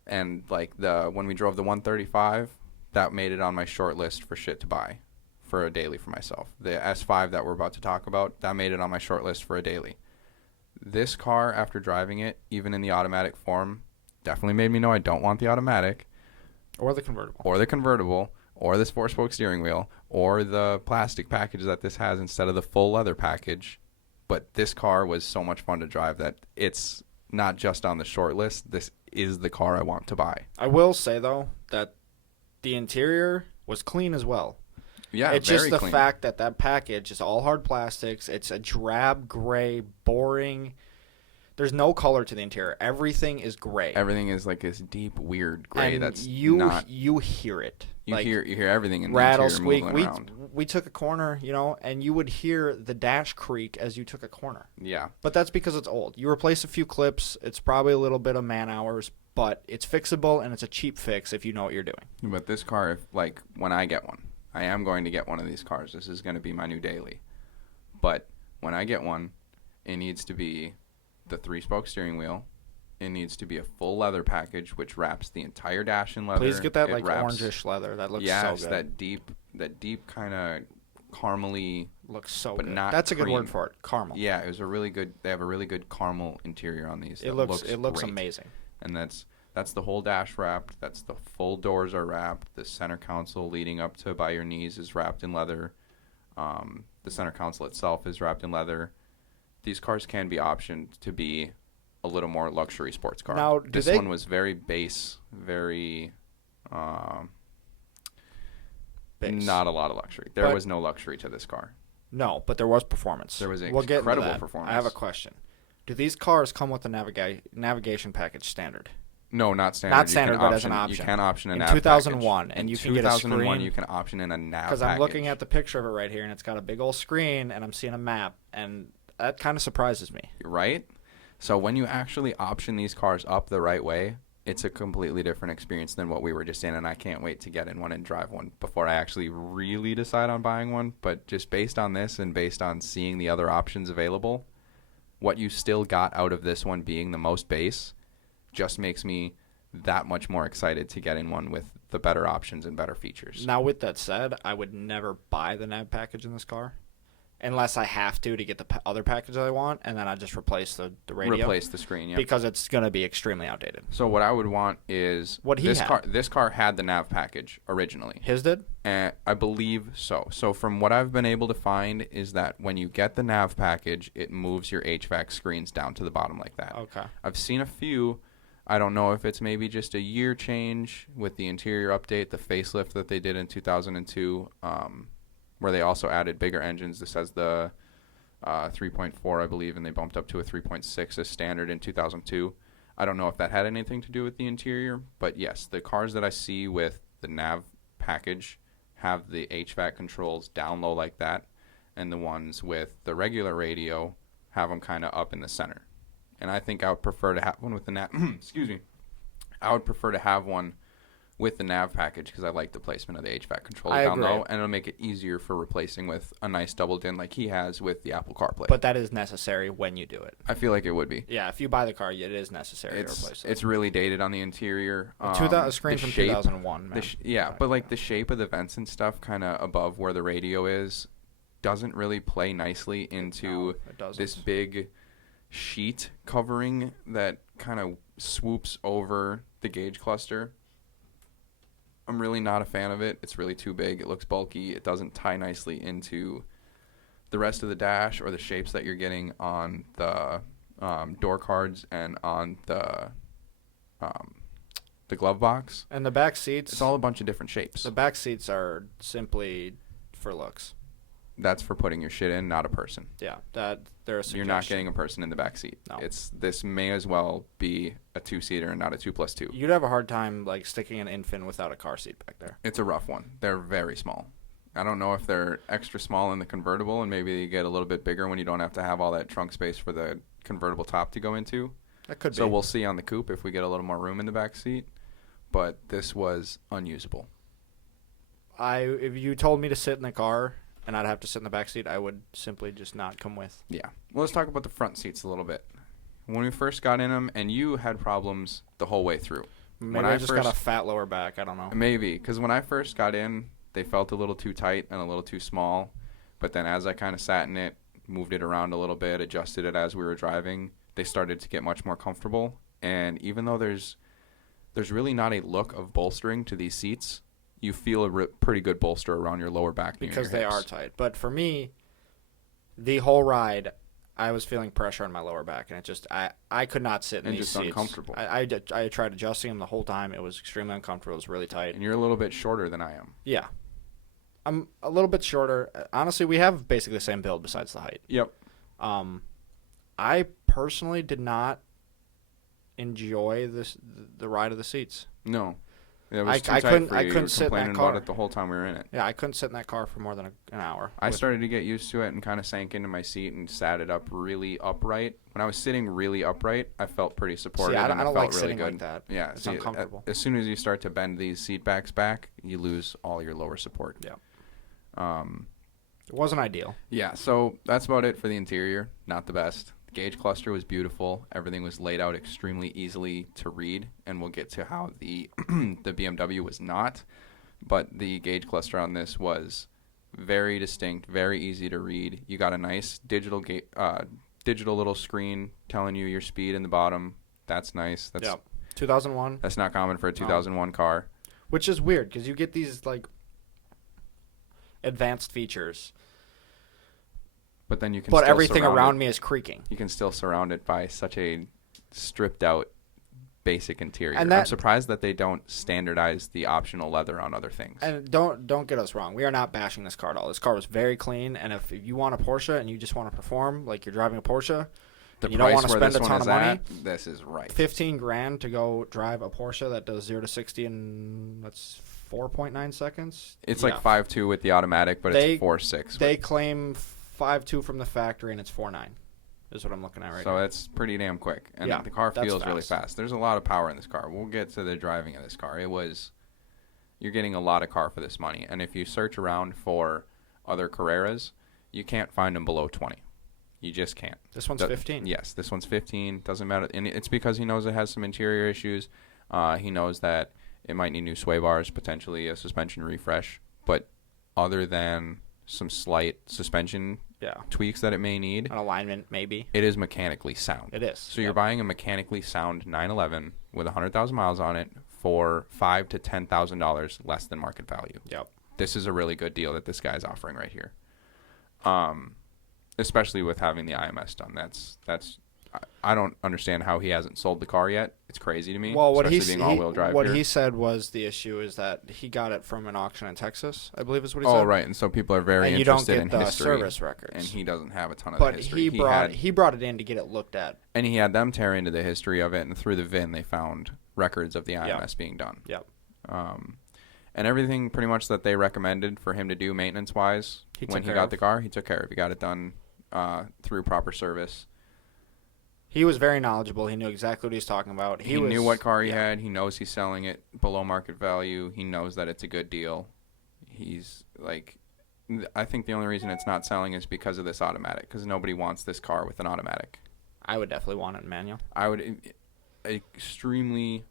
And like when we drove the 135, that made it on my short list for shit to buy for a daily for myself. The S5 that we're about to talk about, that made it on my short list for a daily. This car, after driving it, even in the automatic form, definitely made me know I don't want the automatic. Or the convertible. Or the convertible, or this 4-spoke steering wheel, or the plastic package that this has instead of the full leather package. But this car was so much fun to drive that it's not just on the short list. This is the car I want to buy. I will say, though, that the interior was clean as well. Yeah, it's very just the clean. fact that package is all hard plastics. It's a drab gray, boring. There's no color to the interior. Everything is gray. Everything is like this deep, weird gray. And That's you not. you hear it. You like, hear everything in the rattle, interior squeak. moving around. We took a corner, and you would hear the dash creak as you took a corner. Yeah. But that's because it's old. You replace a few clips. It's probably a little bit of man hours, but it's fixable and it's a cheap fix if you know what you're doing. But this car, when I get one, I am going to get one of these cars. This is going to be my new daily. But when I get one, it needs to be the 3-spoke steering wheel. It needs to be a full leather package, which wraps the entire dash in leather. Please get that wraps, orangish leather. That looks yes, so good. that deep kind of caramely. Looks so but good. not That's a good cream. word for it. Caramel. Yeah, it was a really good. They have a really good caramel interior on these. It looks great. amazing. And that's the whole dash wrapped. That's the full doors are wrapped. The center console leading up to by your knees is wrapped in leather. The center console itself is wrapped in leather. These cars can be optioned to be a little more luxury sports car. Now, this one was very base, very base. Not a lot of luxury. There was no luxury to this car. No, but there was performance. There was We'll get into incredible that. performance. I have a question. Do these cars come with the navigation package standard? No, not standard. Not standard, but as an option. You can option a in nav 2001, package. and you in can get a 2001, screen. you can option in a nav Because package. I'm looking at the picture of it right here, and it's got a big old screen, and I'm seeing a map, and that kind of surprises me. Right? So when you actually option these cars up the right way, it's a completely different experience than what we were just in, and I can't wait to get in one and drive one before I actually really decide on buying one. But just based on this and based on seeing the other options available, what you still got out of this one being the most base just makes me that much more excited to get in one with the better options and better features. Now, with that said, I would never buy the nav package in this car unless I have to get the other package that I want, and then I just replace the radio. Replace the screen, yeah. Because it's going to be extremely outdated. So what I would want is What he had. This car had the nav package originally. His did? And I believe so. So from what I've been able to find is that when you get the nav package, it moves your HVAC screens down to the bottom like that. Okay. I've seen a few. I don't know if it's maybe just a year change with the interior update, the facelift that they did in 2002, where they also added bigger engines. This has the 3.4, I believe, and they bumped up to a 3.6 as standard in 2002. I don't know if that had anything to do with the interior, but yes, the cars that I see with the nav package have the HVAC controls down low like that, and the ones with the regular radio have them kind of up in the center. And I think I would prefer to have one with the nav. Excuse me. I would prefer to have one with the nav package because I like the placement of the HVAC controls down low, and it'll make it easier for replacing with a nice double din like he has with the Apple CarPlay. But that is necessary when you do it. I feel like it would be. Yeah, if you buy the car, it is necessary to replace it. It's really dated on the interior. A screen from 2001, man. But like the shape of the vents and stuff kind of above where the radio is doesn't really play nicely into this big sheet covering that kind of swoops over the gauge cluster. I'm really not a fan of it. It's really too big. It looks bulky. It doesn't tie nicely into the rest of the dash or the shapes that you're getting on the door cards and on the glove box. And the back seats. It's all a bunch of different shapes. The back seats are simply for looks. that's for putting your shit in, not a person. Yeah, that there's a suggestion. You're not getting a person in the back seat. No. This may as well be a 2-seater and not a 2+2. You'd have a hard time like sticking an infant without a car seat back there. It's a rough one. They're very small. I don't know if they're extra small in the convertible and maybe they get a little bit bigger when you don't have to have all that trunk space for the convertible top to go into. That could be. So we'll see on the coupe if we get a little more room in the back seat. But this was unusable. If you told me to sit in the car and I'd have to sit in the back seat, I would simply just not come with. Yeah. Well, let's talk about the front seats a little bit. When we first got in them, and you had problems the whole way through. Maybe I just got a fat lower back. I don't know. Maybe, because when I first got in, they felt a little too tight and a little too small. But then as I kind of sat in it, moved it around a little bit, adjusted it as we were driving, they started to get much more comfortable. And even though there's really not a look of bolstering to these seats, you feel a pretty good bolster around your lower back. Because they are tight. But for me, the whole ride, I was feeling pressure on my lower back, and it just I could not sit in these seats. And just uncomfortable. I tried adjusting them the whole time. It was extremely uncomfortable. It was really tight. And you're a little bit shorter than I am. Yeah. I'm a little bit shorter. Honestly, we have basically the same build besides the height. Yep. I personally did not enjoy the ride of the seats. No. It was I too tight couldn't for you. I couldn't sit in that complaining car about it the whole time we were in it. Yeah, I couldn't sit in that car for more than an hour. I started to get used to it and kind of sank into my seat and sat it up really upright. When I was sitting really upright, I felt pretty supported. See, I and don't it felt like really sitting good. like that. Yeah, It's uncomfortable. As soon as you start to bend these seat backs back, you lose all your lower support. Yeah. It wasn't ideal. Yeah, so that's about it for the interior. Not the best. The gauge cluster was beautiful. Everything was laid out extremely easily to read, and we'll get to how the the BMW was not. But the gauge cluster on this was very distinct, very easy to read. You got a nice digital little screen telling you your speed in the bottom. That's nice. That's 2001. That's not common for a 2001 car. Which is weird because you get these like advanced features, but then you can. But everything around me is creaking. You can still surround it by such a stripped out basic interior. And I'm surprised that they don't standardize the optional leather on other things. And don't get us wrong. We are not bashing this car at all. This car was very clean, and if you want a Porsche and you just want to perform like you're driving a Porsche, you don't want to spend a ton of money. This is right. $15,000 to go drive a Porsche that does 0 to 60 in that's 4.9 seconds. It's like 5.2 with the automatic, but it's 4.6. They claim 5.2 from the factory, and it's 4.9. Is what I'm looking at right now. So it's pretty damn quick. And yeah, the car feels fast. really fast. There's a lot of power in this car. We'll get to the driving of this car. You're getting a lot of car for this money. And if you search around for other Carreras, you can't find them below 20. You just can't. This one's 15. Yes, this one's 15. Doesn't matter. And it's because he knows it has some interior issues. He knows that it might need new sway bars, potentially a suspension refresh. But other than some slight suspension tweaks that it may need. An alignment, maybe. It is mechanically sound. It is. So you're buying a mechanically sound 911 with 100,000 miles on it for $5,000 to $10,000 less than market value. Yep. This is a really good deal that this guy's offering right here. Especially with having the IMS done. I don't understand how he hasn't sold the car yet. It's crazy to me. Well, being all-wheel drive what here. he said was the issue is that he got it from an auction in Texas, I believe is what he said. Oh, right. And so people are very interested in history. And you don't get the service records. And he doesn't have a ton of the history. But he brought it in to get it looked at. And he had them tear into the history of it, and through the VIN they found records of the IMS being done. Yep. And everything pretty much that they recommended for him to do maintenance-wise when he got the car, he took care of. He got it done through proper service. He was very knowledgeable. He knew exactly what he was talking about. He knew what car he had. He knows he's selling it below market value. He knows that it's a good deal. He's like, I think the only reason it's not selling is because of this automatic, because nobody wants this car with an automatic. I would definitely want it in manual. I would be extremely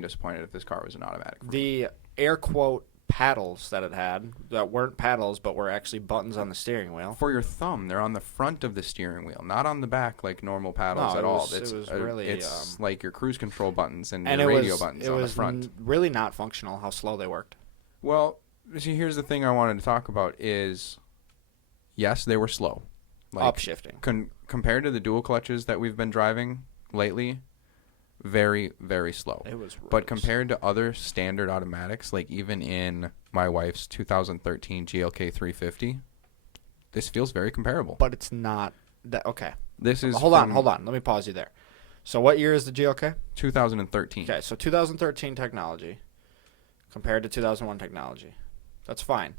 disappointed if this car was an automatic. The air quote paddles that it had that weren't paddles but were actually buttons on the steering wheel. For your thumb, they're on the front of the steering wheel, not on the back like normal paddles at all. It's like your cruise control buttons and your radio buttons on the front. It was really not functional how slow they worked. Well, see, here's the thing I wanted to talk about is, yes, they were slow. Upshifting. Compared to the dual clutches that we've been driving lately, very, very slow. It was really But compared to other standard automatics, like even in my wife's 2013 GLK 350, this feels very comparable. But it's not that okay. This is Hold on. Let me pause you there. So what year is the GLK? 2013. Okay, so 2013 technology compared to 2001 technology. That's fine.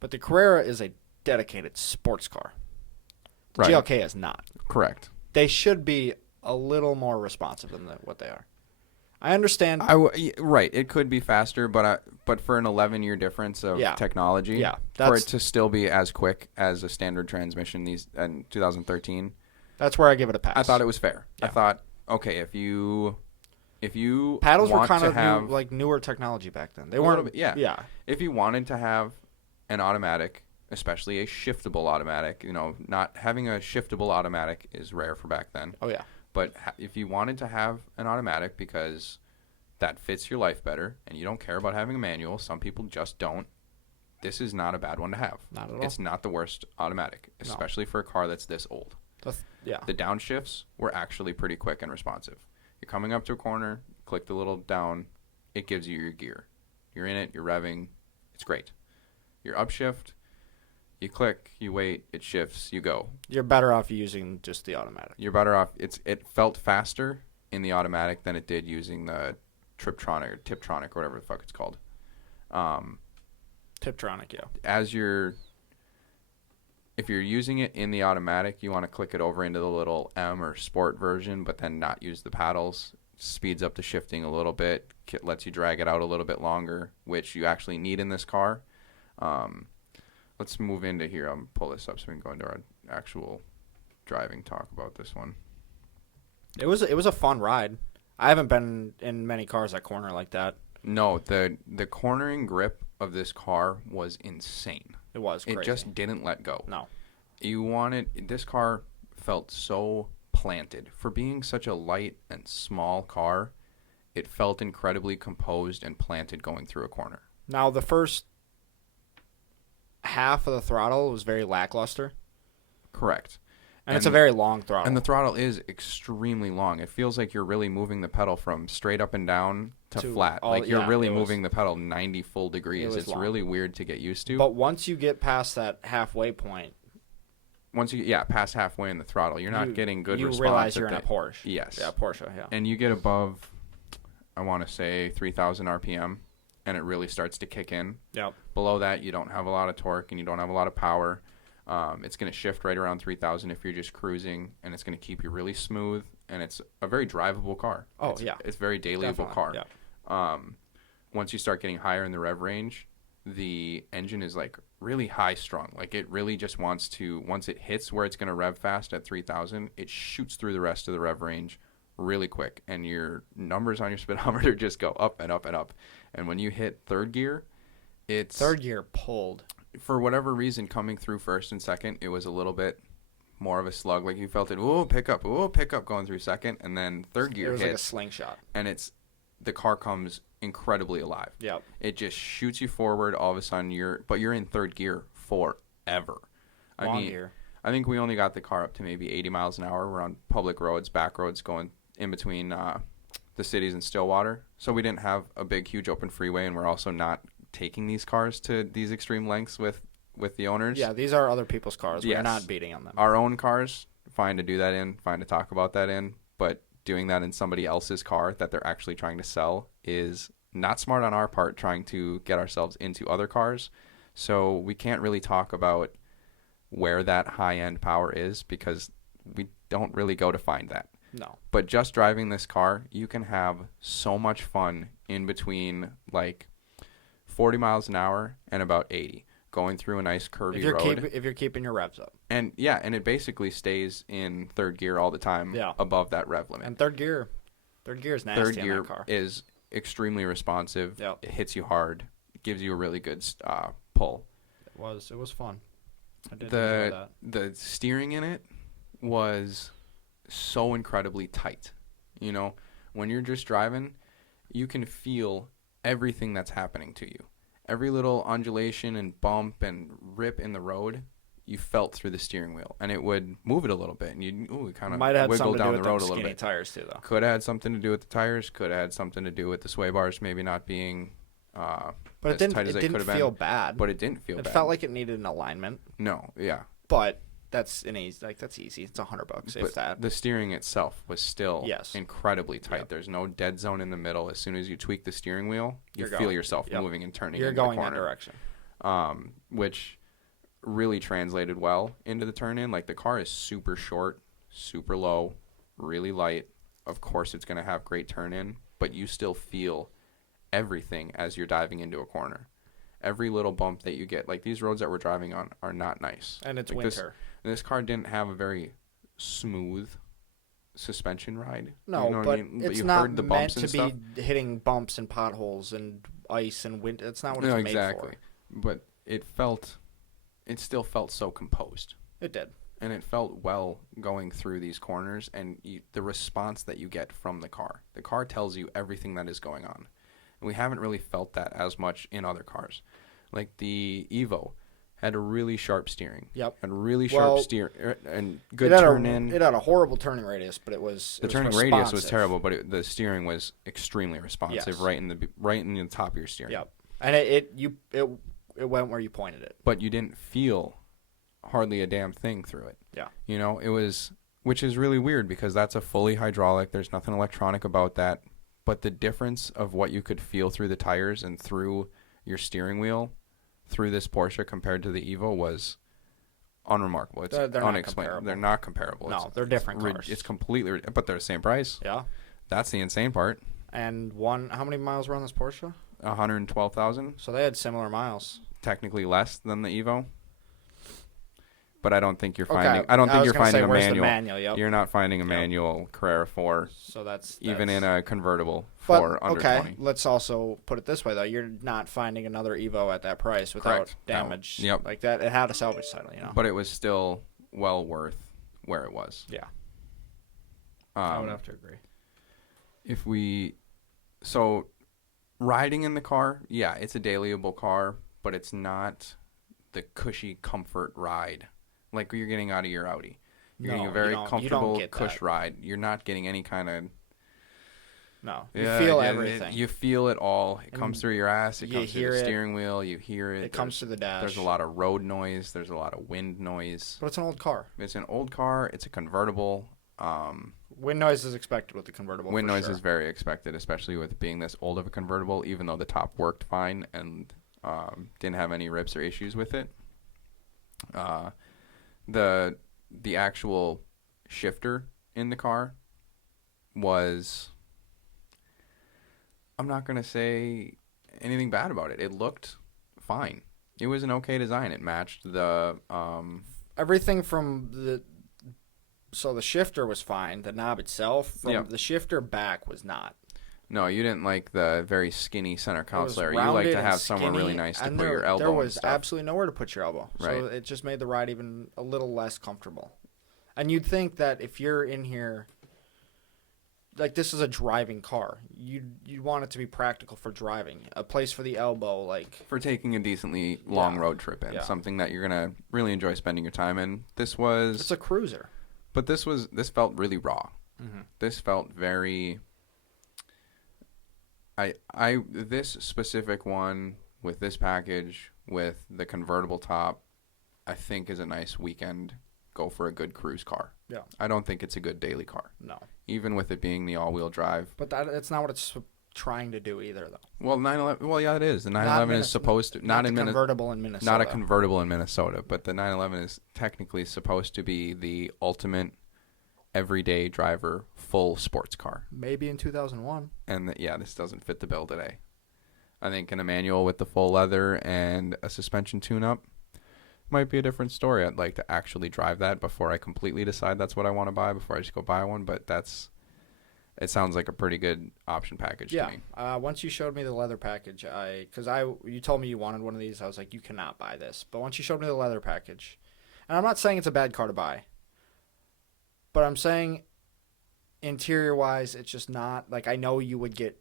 But the Carrera is a dedicated sports car. The Right. GLK is not. Correct. They should be a little more responsive than what they are. I understand. Right. It could be faster, but for an 11-year difference of technology, for it to still be as quick as a standard transmission in 2013, that's where I give it a pass. I thought it was fair. Yeah. I thought, okay, if you paddles were want kind to of have newer technology back then. They a weren't. little bit, yeah. If you wanted to have an automatic, especially a shiftable automatic, not having a shiftable automatic is rare for back then. Oh yeah. But if you wanted to have an automatic because that fits your life better and you don't care about having a manual, some people just don't, this is not a bad one to have. Not at all. It's not the worst automatic, especially for a car that's this old. The downshifts were actually pretty quick and responsive. You're coming up to a corner, click the little down, it gives you your gear. You're in it, you're revving, it's great. Your upshift, you click, you wait, it shifts, you go. You're better off using just the automatic. You're better off. It felt faster in the automatic than it did using the Tiptronic or whatever the fuck it's called. Tiptronic, yeah. If you're using it in the automatic, you want to click it over into the little M or Sport version, but then not use the paddles. Speeds up the shifting a little bit, lets you drag it out a little bit longer, which you actually need in this car. Let's move into here. I'll pull this up so we can go into our actual driving talk about this one. It was a fun ride. I haven't been in many cars that corner like that. No, the cornering grip of this car was insane. It was crazy. It just didn't let go. No. This car felt so planted. For being such a light and small car, it felt incredibly composed and planted going through a corner. Now, the first half of the throttle was very lackluster. Correct. And it's a very long throttle. And the throttle is extremely long. It feels like you're really moving the pedal from straight up and down to flat. You're really moving the pedal 90 full degrees. It's really weird to get used to. But once you get past that halfway point, once you past halfway in the throttle, you're not getting good response. You realize you're in a Porsche. Yes. Yeah, Porsche, yeah. And you get above, I want to say, 3,000 RPM, and it really starts to kick in. Yep. Below that, you don't have a lot of torque and you don't have a lot of power. It's going to shift right around 3,000 if you're just cruising, and it's going to keep you really smooth, and it's a very drivable car. It's a very dailyable car. Yeah. Once you start getting higher in the rev range, the engine is like really high strung. Like it really just wants to, once it hits where it's going to rev fast at 3,000, it shoots through the rest of the rev range really quick, and your numbers on your speedometer just go up and up and up. And when you hit third gear, third gear pulled. For whatever reason, coming through first and second, it was a little bit more of a slug. Like you felt it, pick up going through second, and then third gear hits. It was like a slingshot. And the car comes incredibly alive. Yep. It just shoots you forward. All of a sudden, you're in third gear forever. Long gear. I think we only got the car up to maybe 80 miles an hour. We're on public roads, back roads, going in between the cities and Stillwater. So we didn't have a big, huge open freeway, and we're also not taking these cars to these extreme lengths with the owners. Yeah, these are other people's cars. Yes. We're not beating on them. Our own cars, fine to do that in, fine to talk about that in, but doing that in somebody else's car that they're actually trying to sell is not smart on our part, trying to get ourselves into other cars. So we can't really talk about where that high-end power is because we don't really go to find that. No. But just driving this car, you can have so much fun in between like 40 miles an hour and about 80, going through a nice curvy road. If you're keeping your revs up. And it basically stays in third gear all the time above that rev limit. And third gear is nasty. Third gear on that car. is extremely responsive. Yep. It hits you hard. It gives you a really good pull. It was fun. I did enjoy that. The steering in it was so incredibly tight. When you're just driving, you can feel everything that's happening to you. Every little undulation and bump and rip in the road, you felt through the steering wheel, and it would move it a little bit, and you kind of Might have wiggle something to do down with the road a them little skinny bit. tires too, though. Could have had something to do with the tires. Could have had something to do with the sway bars maybe not being But as tight as they could have feel been. bad. But it didn't feel bad. It felt like it needed an alignment. No, yeah. But that's that's easy. It's $100 if But that. the steering itself was still Yes. incredibly tight. Yep. There's no dead zone in the middle. As soon as you tweak the steering wheel, you You're feel going. yourself Yep. moving and turning. You're into going the that corner. direction. Which really translated well into the turn in. Like the car is super short, super low, really light. Of course, it's going to have great turn in, but you still feel everything as you're diving into a corner. Every little bump that you get, like these roads that we're driving on, are not nice. And it's like winter. This car didn't have a very smooth suspension ride. No, you know what but I mean? it's you not heard the meant bumps to and stuff. be hitting bumps and potholes and ice and wind. It's not what No, it's made exactly. for. But it still felt so composed. It did. And it felt well going through these corners, and the response that you get from the car. The car tells you everything that is going on. And we haven't really felt that as much in other cars. Like the Evo had a really sharp steering. Yep. Had really sharp steer and good it had turn in. It had a horrible turning radius, but The turning radius was terrible, but the steering was extremely responsive, Yes. right in the top of your steering. Yep. And it went where you pointed it. But you didn't feel hardly a damn thing through it. Yeah. You know, it was, which is really weird because that's a fully hydraulic. There's nothing electronic about that. But the difference of what you could feel through the tires and through your steering wheel through this Porsche compared to the Evo was unremarkable. It's They're not unexplainable. comparable. They're not comparable. No, they're different cars. It's completely, but they're the same price. Yeah. That's the insane part. And how many miles were on this Porsche? 112,000. So they had similar miles. Technically less than the Evo. But I don't think you're Okay. finding. I don't think was you're gonna finding say, a where's the manual. manual? Yep. You're not finding a Yep. manual Carrera 4, So that's even in a convertible But, for under okay, 20. let's also put it this way, though. You're not finding another Evo at that price without Correct. No. damage. Yep. Like that. It had a salvage title, you know. But it was still well worth where it was. Yeah. I would have to agree. So riding in the car, yeah, it's a dailyable car, but it's not the cushy comfort ride like you're getting out of your Audi. You're getting a very comfortable cush ride. You're not getting any kind of... No. You feel yeah, everything. You feel it all. It And comes through your ass. It you comes through hear the it. steering wheel. You hear it. It comes through the dash. There's a lot of road noise. There's a lot of wind noise. But it's an old car. It's an old car. It's a convertible. Wind noise is expected with the convertible. Wind for noise sure. is very expected, especially with being this old of a convertible, even though the top worked fine and didn't have any rips or issues with it. The actual shifter in the car was... I'm not going to say anything bad about it. It looked fine. It was an okay design. It matched the... Everything from the... So the shifter was fine. The knob itself, from the shifter back, was not. No, you didn't like the very skinny center console area. You like rounded to and have somewhere really skinny, nice to and put your elbow There and was stuff. absolutely nowhere to put your elbow. Right. So it just made the ride even a little less comfortable. And you'd think that if you're in here, like this is a driving car, you'd want it to be practical for driving. A place for the elbow, like... For taking a decently long road trip in. Yeah. Something that you're going to really enjoy spending your time in. This was... It's a cruiser. But this felt really raw. Mm-hmm. This felt very... This specific one with this package with the convertible top, I think is a nice weekend go for a good cruise car. Yeah. I don't think it's a good daily car, No. even with it being the all-wheel drive. But that's not what it's trying to do either, though. Well, 911. Well, yeah, it is. The 911 is supposed to not convertible in Minnesota. Not a convertible in Minnesota, but the 911 is technically supposed to be the ultimate everyday driver full sports car. Maybe in 2001. And this doesn't fit the bill today. I think in a manual with the full leather and a suspension tune-up might be a different story. I'd like to actually drive that before I completely decide that's what I want to buy, before I just go buy one. But it sounds like a pretty good option package to me. Once you showed me the leather package, you told me you wanted one of these. I was like, you cannot buy this. But once you showed me the leather package, and I'm not saying it's a bad car to buy, but I'm saying interior-wise, it's just not, like, I know you'd get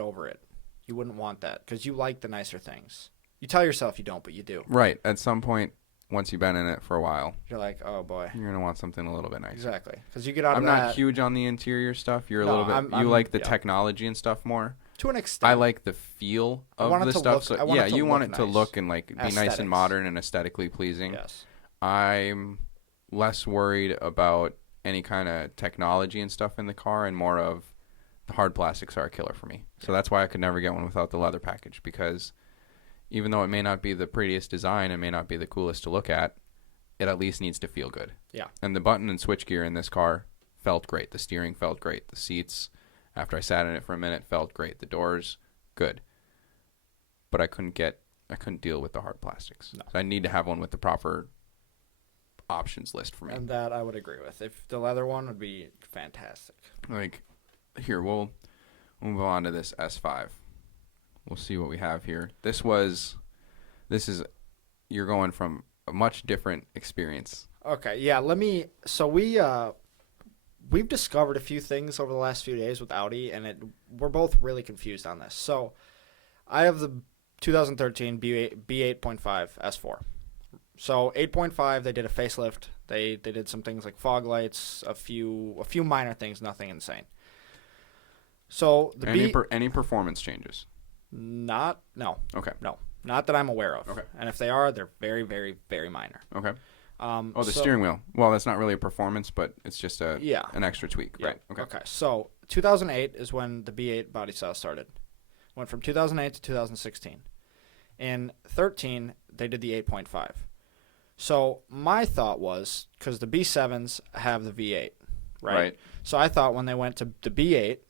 over it. You wouldn't want that because you like the nicer things. You tell yourself you don't, but you do. Right. At some point, once you've been in it for a while, you're like, oh boy. you're gonna want something a little bit nicer. Exactly, because you get out I'm of that. not huge on the interior stuff. You're a No, little bit. I'm like the yeah. technology and stuff more. To an extent. I like the feel I want of it the to stuff. look- I So want yeah, it to you want look it to nice. look and like be nice and Aesthetics. modern and aesthetically pleasing. Yes. I'm less worried about any kind of technology and stuff in the car, and more of the hard plastics are a killer for me. So that's why I could never get one without the leather package, because even though it may not be the prettiest design and may not be the coolest to look at, it at least needs to feel good. Yeah. And the button and switch gear in this car felt great. The steering felt great. The seats, after I sat in it for a minute, felt great. The doors, good. But I couldn't deal with the hard plastics. No. So I need to have one with the proper options list for me. And that I would agree with. If the leather one would be fantastic. Like, here, we'll move on to this S5. We'll see what we have here. You're going from a much different experience. Okay, yeah, so we've discovered a few things over the last few days with Audi, and we're both really confused on this. So I have the 2013 B8.5 S4. So 8.5, they did a facelift. They did some things like fog lights, a few minor things, nothing insane. So Any performance changes? No, Okay. not that I'm aware of. Okay. And if they are, they're very, very, very minor. Okay. The So- steering wheel. Well, that's not really a performance, but it's just Yeah. an extra tweak, Yeah. right? Okay. Okay. So 2008 is when the B8 body style started. Went from 2008 to 2016. In 13, they did the 8.5. So my thought was, because the B7s have the V8, right? So I thought when they went to the B8,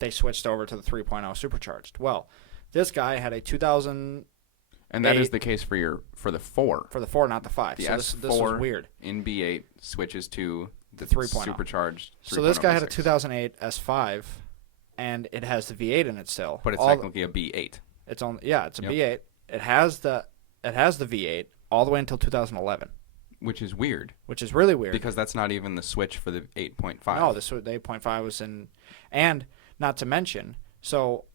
they switched over to the 3.0 supercharged. Well, this guy had a 2000 And that is 8 the case for the 4. for the 4, not the 5. The So this was S4 weird. in B8 switches to the 3.0. supercharged 3.0 So this guy had a V6. 2008 S5, and it has the V8 in it still. But it's technically a B8. It's on. Yeah, it's a Yep. B8. It has the V8 all the way until 2011, Which is weird, which is really weird. because that's not even the switch for the 8.5. No, the 8.5 was in, and not to mention, so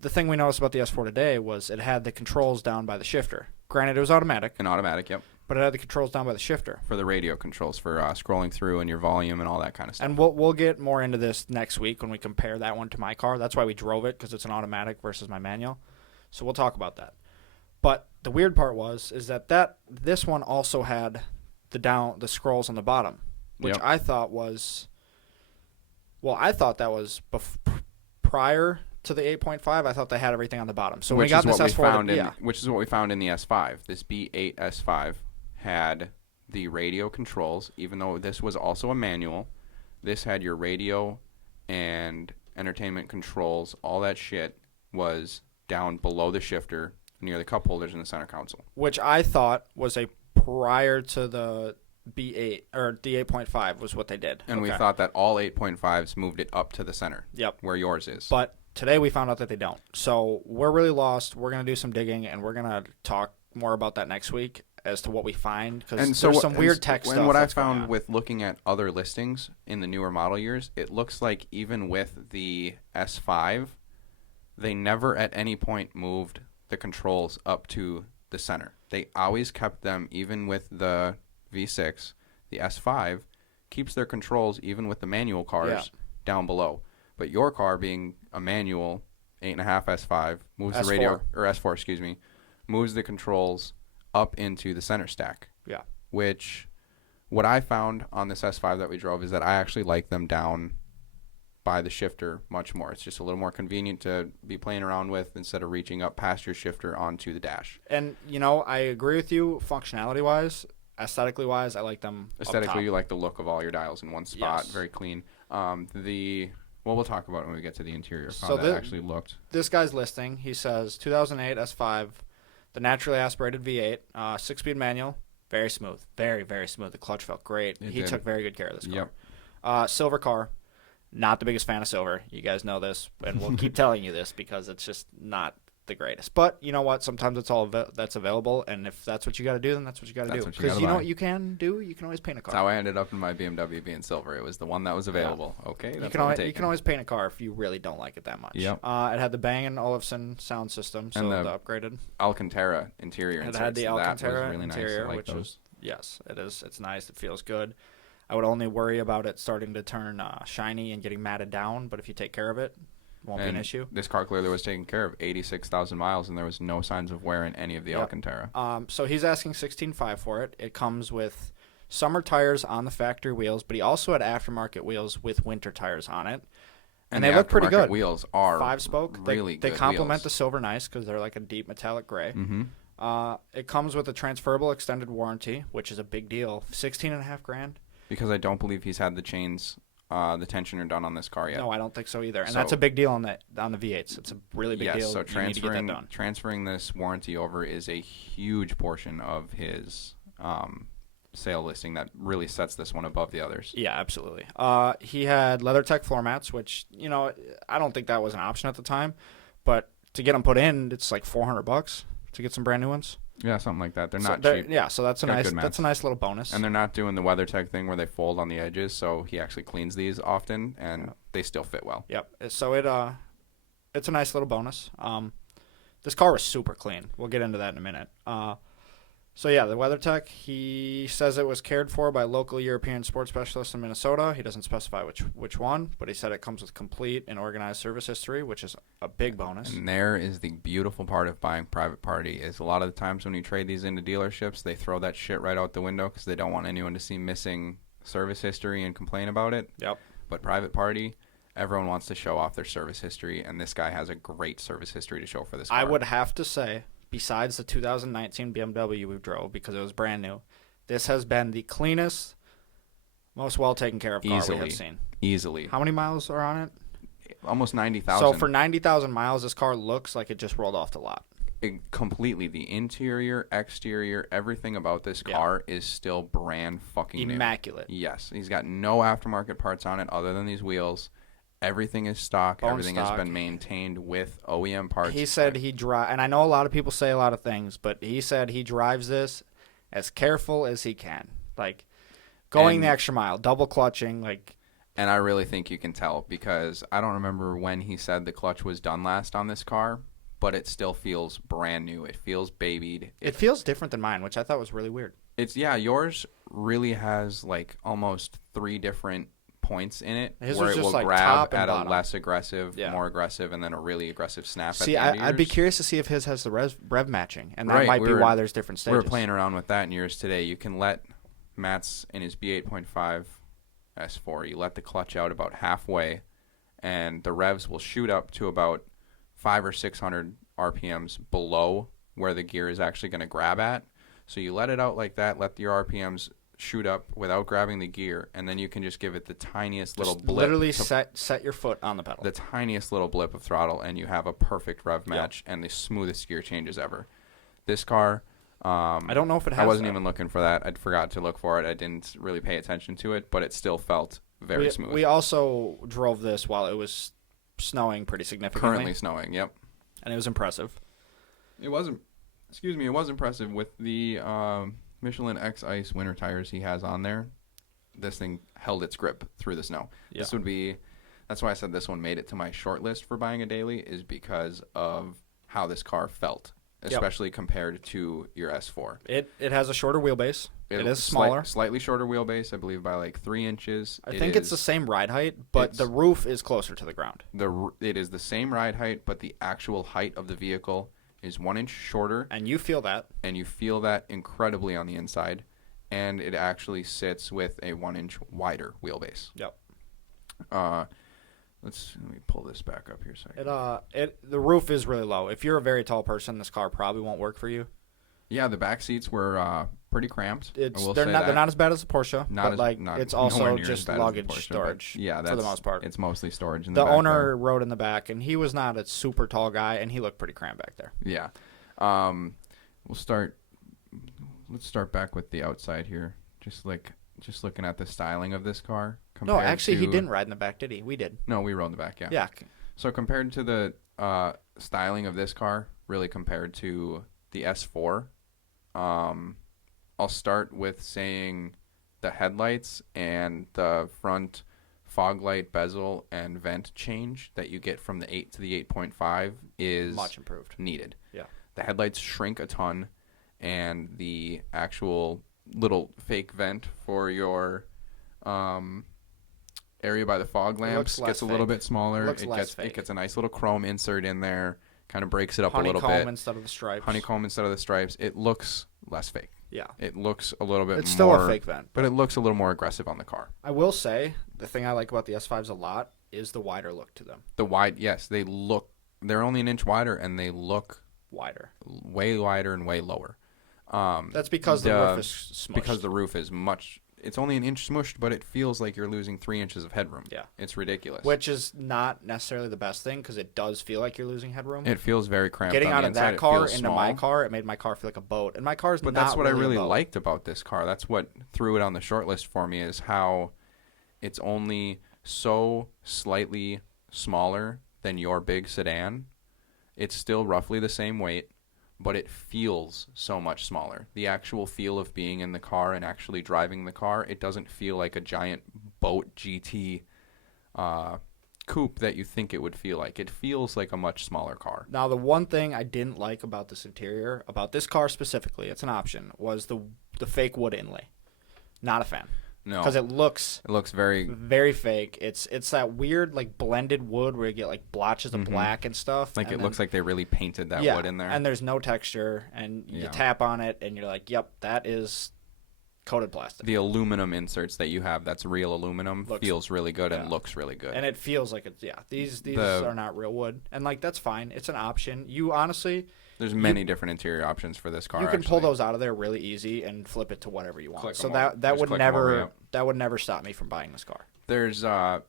the thing we noticed about the S4 today was it had the controls down by the shifter. Granted, it was automatic, An automatic, yep. but it had the controls down by the shifter. For the radio controls, for scrolling through and your volume and all that kind of stuff. And we'll get more into this next week when we compare that one to my car. That's why we drove it, because it's an automatic versus my manual. So we'll talk about that. But the weird part is that this one also had the scrolls on the bottom, which Yep. I thought was, that was prior to the 8.5. I thought they had everything on the bottom. So when we got this S4, which is what we found in the S5. This B8 S5 had the radio controls, even though this was also a manual. This had your radio and entertainment controls. All that shit was down below the shifter, near the cup holders in the center console. which I thought was a prior to the B8 or the 8.5 was what they did. And we Okay. thought that all 8.5s moved it up to the center. Yep. Where yours is. But today we found out that they don't. So we're really lost. We're going to do some digging, and we're going to talk more about that next week as to what we find, because there's some weird tech stuff. And what I that's going found on. with looking at other listings in the newer model years, it looks like even with the S5, they never at any point moved the controls up to the center. They always kept them, even with the V6. The S5 keeps their controls, even with the manual cars, down below. But your car, being a manual 8.5 S5, moves the radio, or S4, excuse me, moves the controls up into the center stack. Yeah. Which, what I found on this S5 that we drove is that I actually like them down by the shifter much more. It's just a little more convenient to be playing around with instead of reaching up past your shifter onto the dash. And, I agree with you functionality-wise. Aesthetically-wise, I like them Aesthetically, up top. you like the look of all your dials in one spot. Yes. Very clean. We'll talk about it when we get to the interior, how So that actually looked. This guy's listing, he says 2008 S5, the naturally aspirated V8, 6-speed manual, very smooth. Very, very smooth. The clutch felt great. He took very good care of this car. Yep. Silver car. Not the biggest fan of silver. You guys know this, and we'll keep telling you this because it's just not the greatest. But you know what? Sometimes it's all that's available, and if that's what you got to do, then that's what you got to do. That's what you Because gotta you know buy. what you can do? You can always paint a That's car. how I ended up in my BMW being silver. It was the one that was available. Okay, that's You what can we're always, taking. you can always paint a car if you really don't like it that much. Yep. It had the Bang & Olufsen sound system, so And the upgraded. Alcantara interior It inserts. had the That Alcantara was really interior, nice. I like which those. was yes, it is. It's nice. It feels good. I would only worry about it starting to turn shiny and getting matted down, but if you take care of it, it won't be an issue. This car clearly was taken care of. 86,000 miles, and there was no signs of wear in any of the Yep. Alcantara. So he's asking $16,500 for it. It comes with summer tires on the factory wheels, but he also had aftermarket wheels with winter tires on it. And they the look pretty aftermarket good. Wheels are 5-spoke. really They good complement wheels. the silver nice because they're like a deep metallic gray. Mm-hmm. It comes with a transferable extended warranty, which is a big deal. $16,500. Because I don't believe he's had the chains, the tensioner done on this car yet. No, I don't think so either. And So- that's a big deal on the V8s. It's a really big Yes, deal. so You need to get that done. transferring this warranty over is a huge portion of his sale listing that really sets this one above the others. Yeah, absolutely. He had LeatherTech floor mats, which I don't think that was an option at the time, but to get them put in, it's like $400 to get some brand new ones. Yeah, something like that. They're So not they're- cheap. Yeah, so that's a Got nice good mats. little bonus. And they're not doing the WeatherTech thing where they fold on the edges, so he actually cleans these often, and they still fit well. Yep. So it's a nice little bonus. This car was super clean. We'll get into that in a minute. So yeah, the WeatherTech, he says it was cared for by a local European sports specialist in Minnesota. He doesn't specify which one, but he said it comes with complete and organized service history, which is a big bonus. And there is the beautiful part of buying private party is a lot of the times when you trade these into dealerships, they throw that shit right out the window because they don't want anyone to see missing service history and complain about it. Yep. But private party, everyone wants to show off their service history, and this guy has a great service history to show for this car. I would have to say, besides the 2019 BMW we drove because it was brand new, this has been the cleanest, most well taken care of car we have seen. Easily. How many miles are on it? Almost 90,000. So for 90,000 miles, this car looks like it just rolled off the lot. Completely. The interior, exterior, everything about this car is still brand fucking new. Immaculate. Yes. He's got no aftermarket parts on it other than these wheels. Everything is stock. Bone Everything stock. has been maintained with OEM parts. He said he drive, and I know a lot of people say a lot of things, but he said he drives this as careful as he can, like going And- the extra mile, double clutching, like. And I really think you can tell because I don't remember when he said the clutch was done last on this car, but it still feels brand new. It feels babied. It feels different than mine, which I thought was really weird. Yours really has like almost 3 different points in it His where was it just will like grab top and at bottom. a less aggressive, Yeah. more aggressive, and then a really aggressive snap See, at the end of I'd be yours. curious to see if his has the rev matching, and that Right, might we be were- why there's different We stages. were playing around with that in yours today. You can let Matt's in his B8.5 S4, you let the clutch out about halfway, and the revs will shoot up to about 500 or 600 RPMs below where the gear is actually going to grab at. So you let it out like that, let your RPMs shoot up without grabbing the gear, and then you can just give it the tiniest little Just blip. literally to- set your foot on the pedal. the tiniest little blip of throttle, and you have a perfect rev match and the smoothest gear changes ever. This car, I don't know if it has. I wasn't that. even looking for that. I forgot to look for it. I didn't really pay attention to it, but it still felt very smooth. We also drove this while it was snowing pretty significantly, Currently snowing, yep. and it was impressive. It wasn't. Excuse me. It was impressive with the Michelin X Ice winter tires he has on there. This thing held its grip through the snow. Yeah. This would be. That's why I said this one made it to my short list for buying a daily, is because of how this car felt, especially compared to your S4. It has a shorter wheelbase. It is smaller. Slightly shorter wheelbase, I believe, by like 3 inches. I think it's the same ride height, but the roof is closer to the ground. It is the same ride height, but the actual height of the vehicle is 1 inch shorter, And you feel that. and you feel that incredibly on the inside. And it actually sits with a 1 inch wider wheelbase. Yep. Let me pull this back up here a second. The roof is really low. If you're a very tall person, this car probably won't work for you. Yeah, the back seats were pretty cramped. They're say not that. as bad as the Porsche, it's nowhere also near as just bad as the luggage Porsche, but storage. yeah, for the most part. It's mostly storage in The the back owner there. rode in the back, and he was not a super tall guy, and he looked pretty cramped back there. Yeah. Let's start back with the outside here. Just looking at the styling of this car. No, actually, he to- didn't ride in the back, did he? We did. No, we rode in the back, yeah. Yeah. So compared to the styling of this car, really compared to the S4. I'll start with saying the headlights and the front fog light bezel and vent change that you get from the 8 to the 8.5 is much improved. Needed. Yeah. The headlights shrink a ton, and the actual little fake vent for your area by the fog lamps gets a little bit smaller. It gets a nice little chrome insert in there, kind of breaks it up a little bit. Honeycomb instead of the stripes. Honeycomb instead of the stripes. It looks less fake. Yeah. It looks a little bit more. It's still a fake vent. But it looks a little more aggressive on the car. I will say, the thing I like about the S5s a lot is the wider look to them. Yes, they're only an inch wider, and they look wider. Way wider and way lower. That's because the roof is smushed. Because the roof is it's only an inch smushed, but it feels like you're losing 3 inches of headroom. Yeah. It's ridiculous. Which is not necessarily the best thing, because it does feel like you're losing headroom. It feels very cramped. Getting on out the of inside, that car into my car, it made my car feel like a boat. And my car's but not that's what really I really a boat. liked about this car. That's what threw it on the short list for me, is how it's only so slightly smaller than your big sedan. It's still roughly the same weight, but it feels so much smaller. The actual feel of being in the car and actually driving the car, it doesn't feel like a giant boat GT coupe that you think it would feel like. It feels like a much smaller car. Now, the one thing I didn't like about this interior, about this car specifically, it's an option, was the fake wood inlay. Not a fan. No, because it looks very very fake. It's that weird like blended wood where you get like blotches of black and stuff. Like, and it looks like they really painted that wood in there. And there's no texture, and you tap on it, and you're like, "Yep, that is coated plastic." The aluminum inserts that you have, that's real aluminum, feels really good and looks really good. And it feels like it's these are not real wood, and like that's fine. It's an option. You honestly. There's many different interior options for this car. You can pull those out of there really easy and flip it to whatever you want. So that would never stop me from buying this car. There's the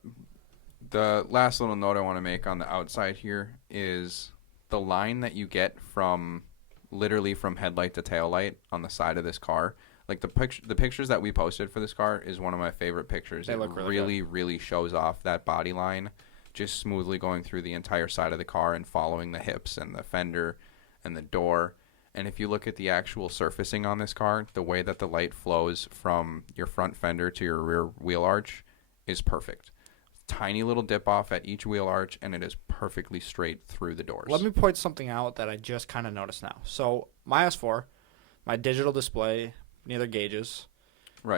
last little note I want to make on the outside here is the line that you get from literally from headlight to tail light on the side of this car. Like the pictures that we posted for this car is one of my favorite pictures. They look really good. Really shows off that body line, just smoothly going through the entire side of the car and following the hips and the fender and the door. And if you look at the actual surfacing on this car, the way that the light flows from your front fender to your rear wheel arch is perfect. Tiny little dip off at each wheel arch, and it is perfectly straight through the doors. Let me point something out that I just kind of noticed now. So my S4, my digital display near the gauges,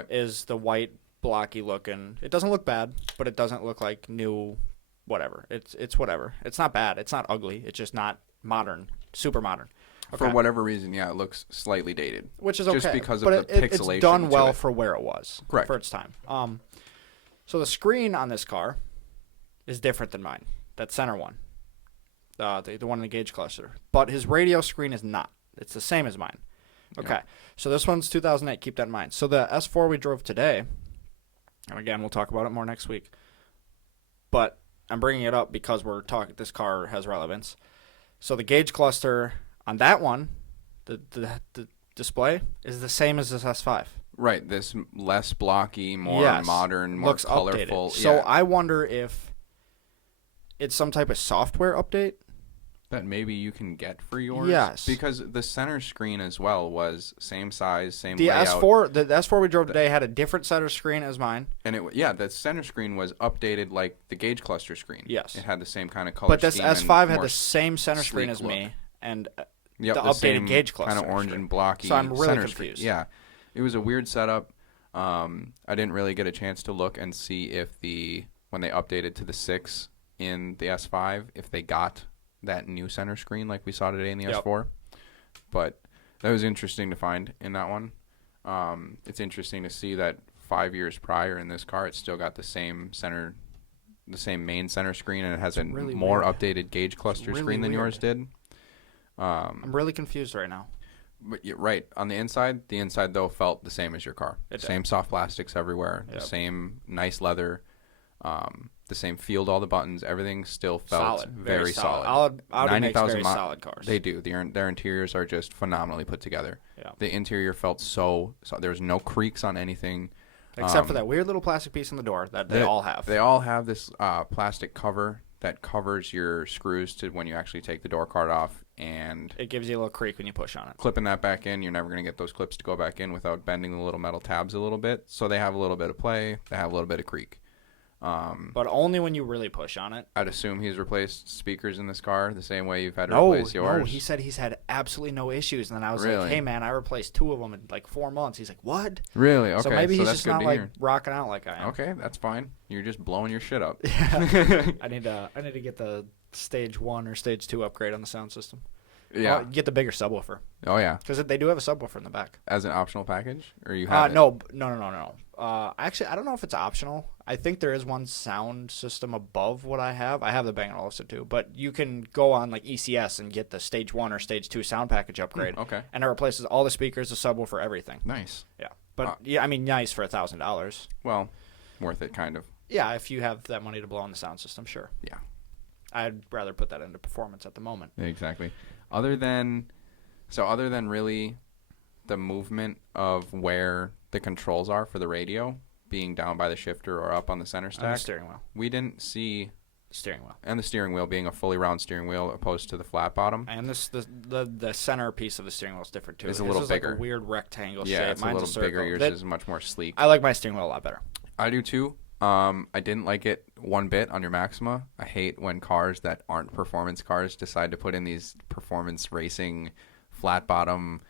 is the white blocky looking. It doesn't look bad, but it doesn't look like new whatever. It's whatever. It's not bad. It's not ugly. It's just not modern. Super modern. Okay. For whatever reason, it looks slightly dated. Which is okay. Just because of the pixelation. It's done well for where it was. Correct. For its time. So the screen on this car is different than mine. That center one. The one in the gauge cluster. But his radio screen is not. It's the same as mine. Okay. Yep. So this one's 2008. Keep that in mind. So the S4 we drove today, and again, we'll talk about it more next week. But I'm bringing it up because this car has relevance. So the gauge cluster on that one, the display, is the same as this S5. Right, this less blocky, more modern, more looks colorful. Updated. So I wonder if it's some type of software update that maybe you can get for yours. Yes, because the center screen as well was same size, same the layout. The S4 we drove today had a different center screen as mine. And the center screen was updated like the gauge cluster screen. Yes, it had the same kind of color. But this S5 had the same center screen as me, and the updated gauge cluster, kind of orange and blocky. So I'm really confused. Screen. Yeah, it was a weird setup. I didn't really get a chance to look and see if when they updated to the 6 in the S5, if they got that new center screen like we saw today in the S4. But that was interesting to find in that one. It's interesting to see that 5 years prior in this car, it's still got the same main center screen, and it has really more weird. Updated gauge cluster screen than yours did. I'm really confused right now. But you're right. On the inside though felt the same as your car. Same soft plastics everywhere, the same nice leather, the same feel to all the buttons. Everything still felt very solid. Audi makes very solid cars. They do. Their interiors are just phenomenally put together. Yeah. The interior felt so there was no creaks on anything. Except for that weird little plastic piece in the door that they all have. They all have this plastic cover that covers your screws to when you actually take the door card off. and It gives you a little creak when you push on it. clipping that back in, you're never going to get those clips to go back in without bending the little metal tabs a little bit. So they have a little bit of play. They have a little bit of creak. But only when you really push on it. I'd assume he's replaced speakers in this car the same way you've had to No, replace yours. no, he said he's had absolutely no issues. And then I was Really? like, hey, man, I replaced 2 of them in like 4 months. He's like, what? Really? Okay. So maybe he's that's just good not to like hear. rocking out like I am. Okay, that's fine. You're just blowing your shit up. Yeah. I need to get the stage 1 or stage 2 upgrade on the sound system. Yeah. Well, get the bigger subwoofer. Oh, yeah. Because they do have a subwoofer in the back. As an optional package? Or you have it? No. Actually, I don't know if it's optional. I think there is one sound system above what I have. I have the Bang & Olufsen too, but you can go on like ECS and get the stage 1 or stage 2 sound package upgrade. Okay. And it replaces all the speakers, the subwoofer, everything. Nice. Yeah. But yeah, I mean, nice for $1,000. Well, worth it, kind of. Yeah, if you have that money to blow on the sound system, sure. Yeah. I'd rather put that into performance at the moment. Exactly. Other than really the movement of where the controls are for the radio being down by the shifter or up on the center stack, And the steering wheel. we didn't see Steering wheel. and the steering wheel being a fully round steering wheel opposed to the flat bottom. And the center piece of the steering wheel is different too. It's a His little is bigger. like a weird rectangle shape. Yeah, it's Mine's a little bigger. circle. Yours is much more sleek. I like my steering wheel a lot better. I do too. I didn't like it one bit on your Maxima. I hate when cars that aren't performance cars decide to put in these performance racing flat bottom,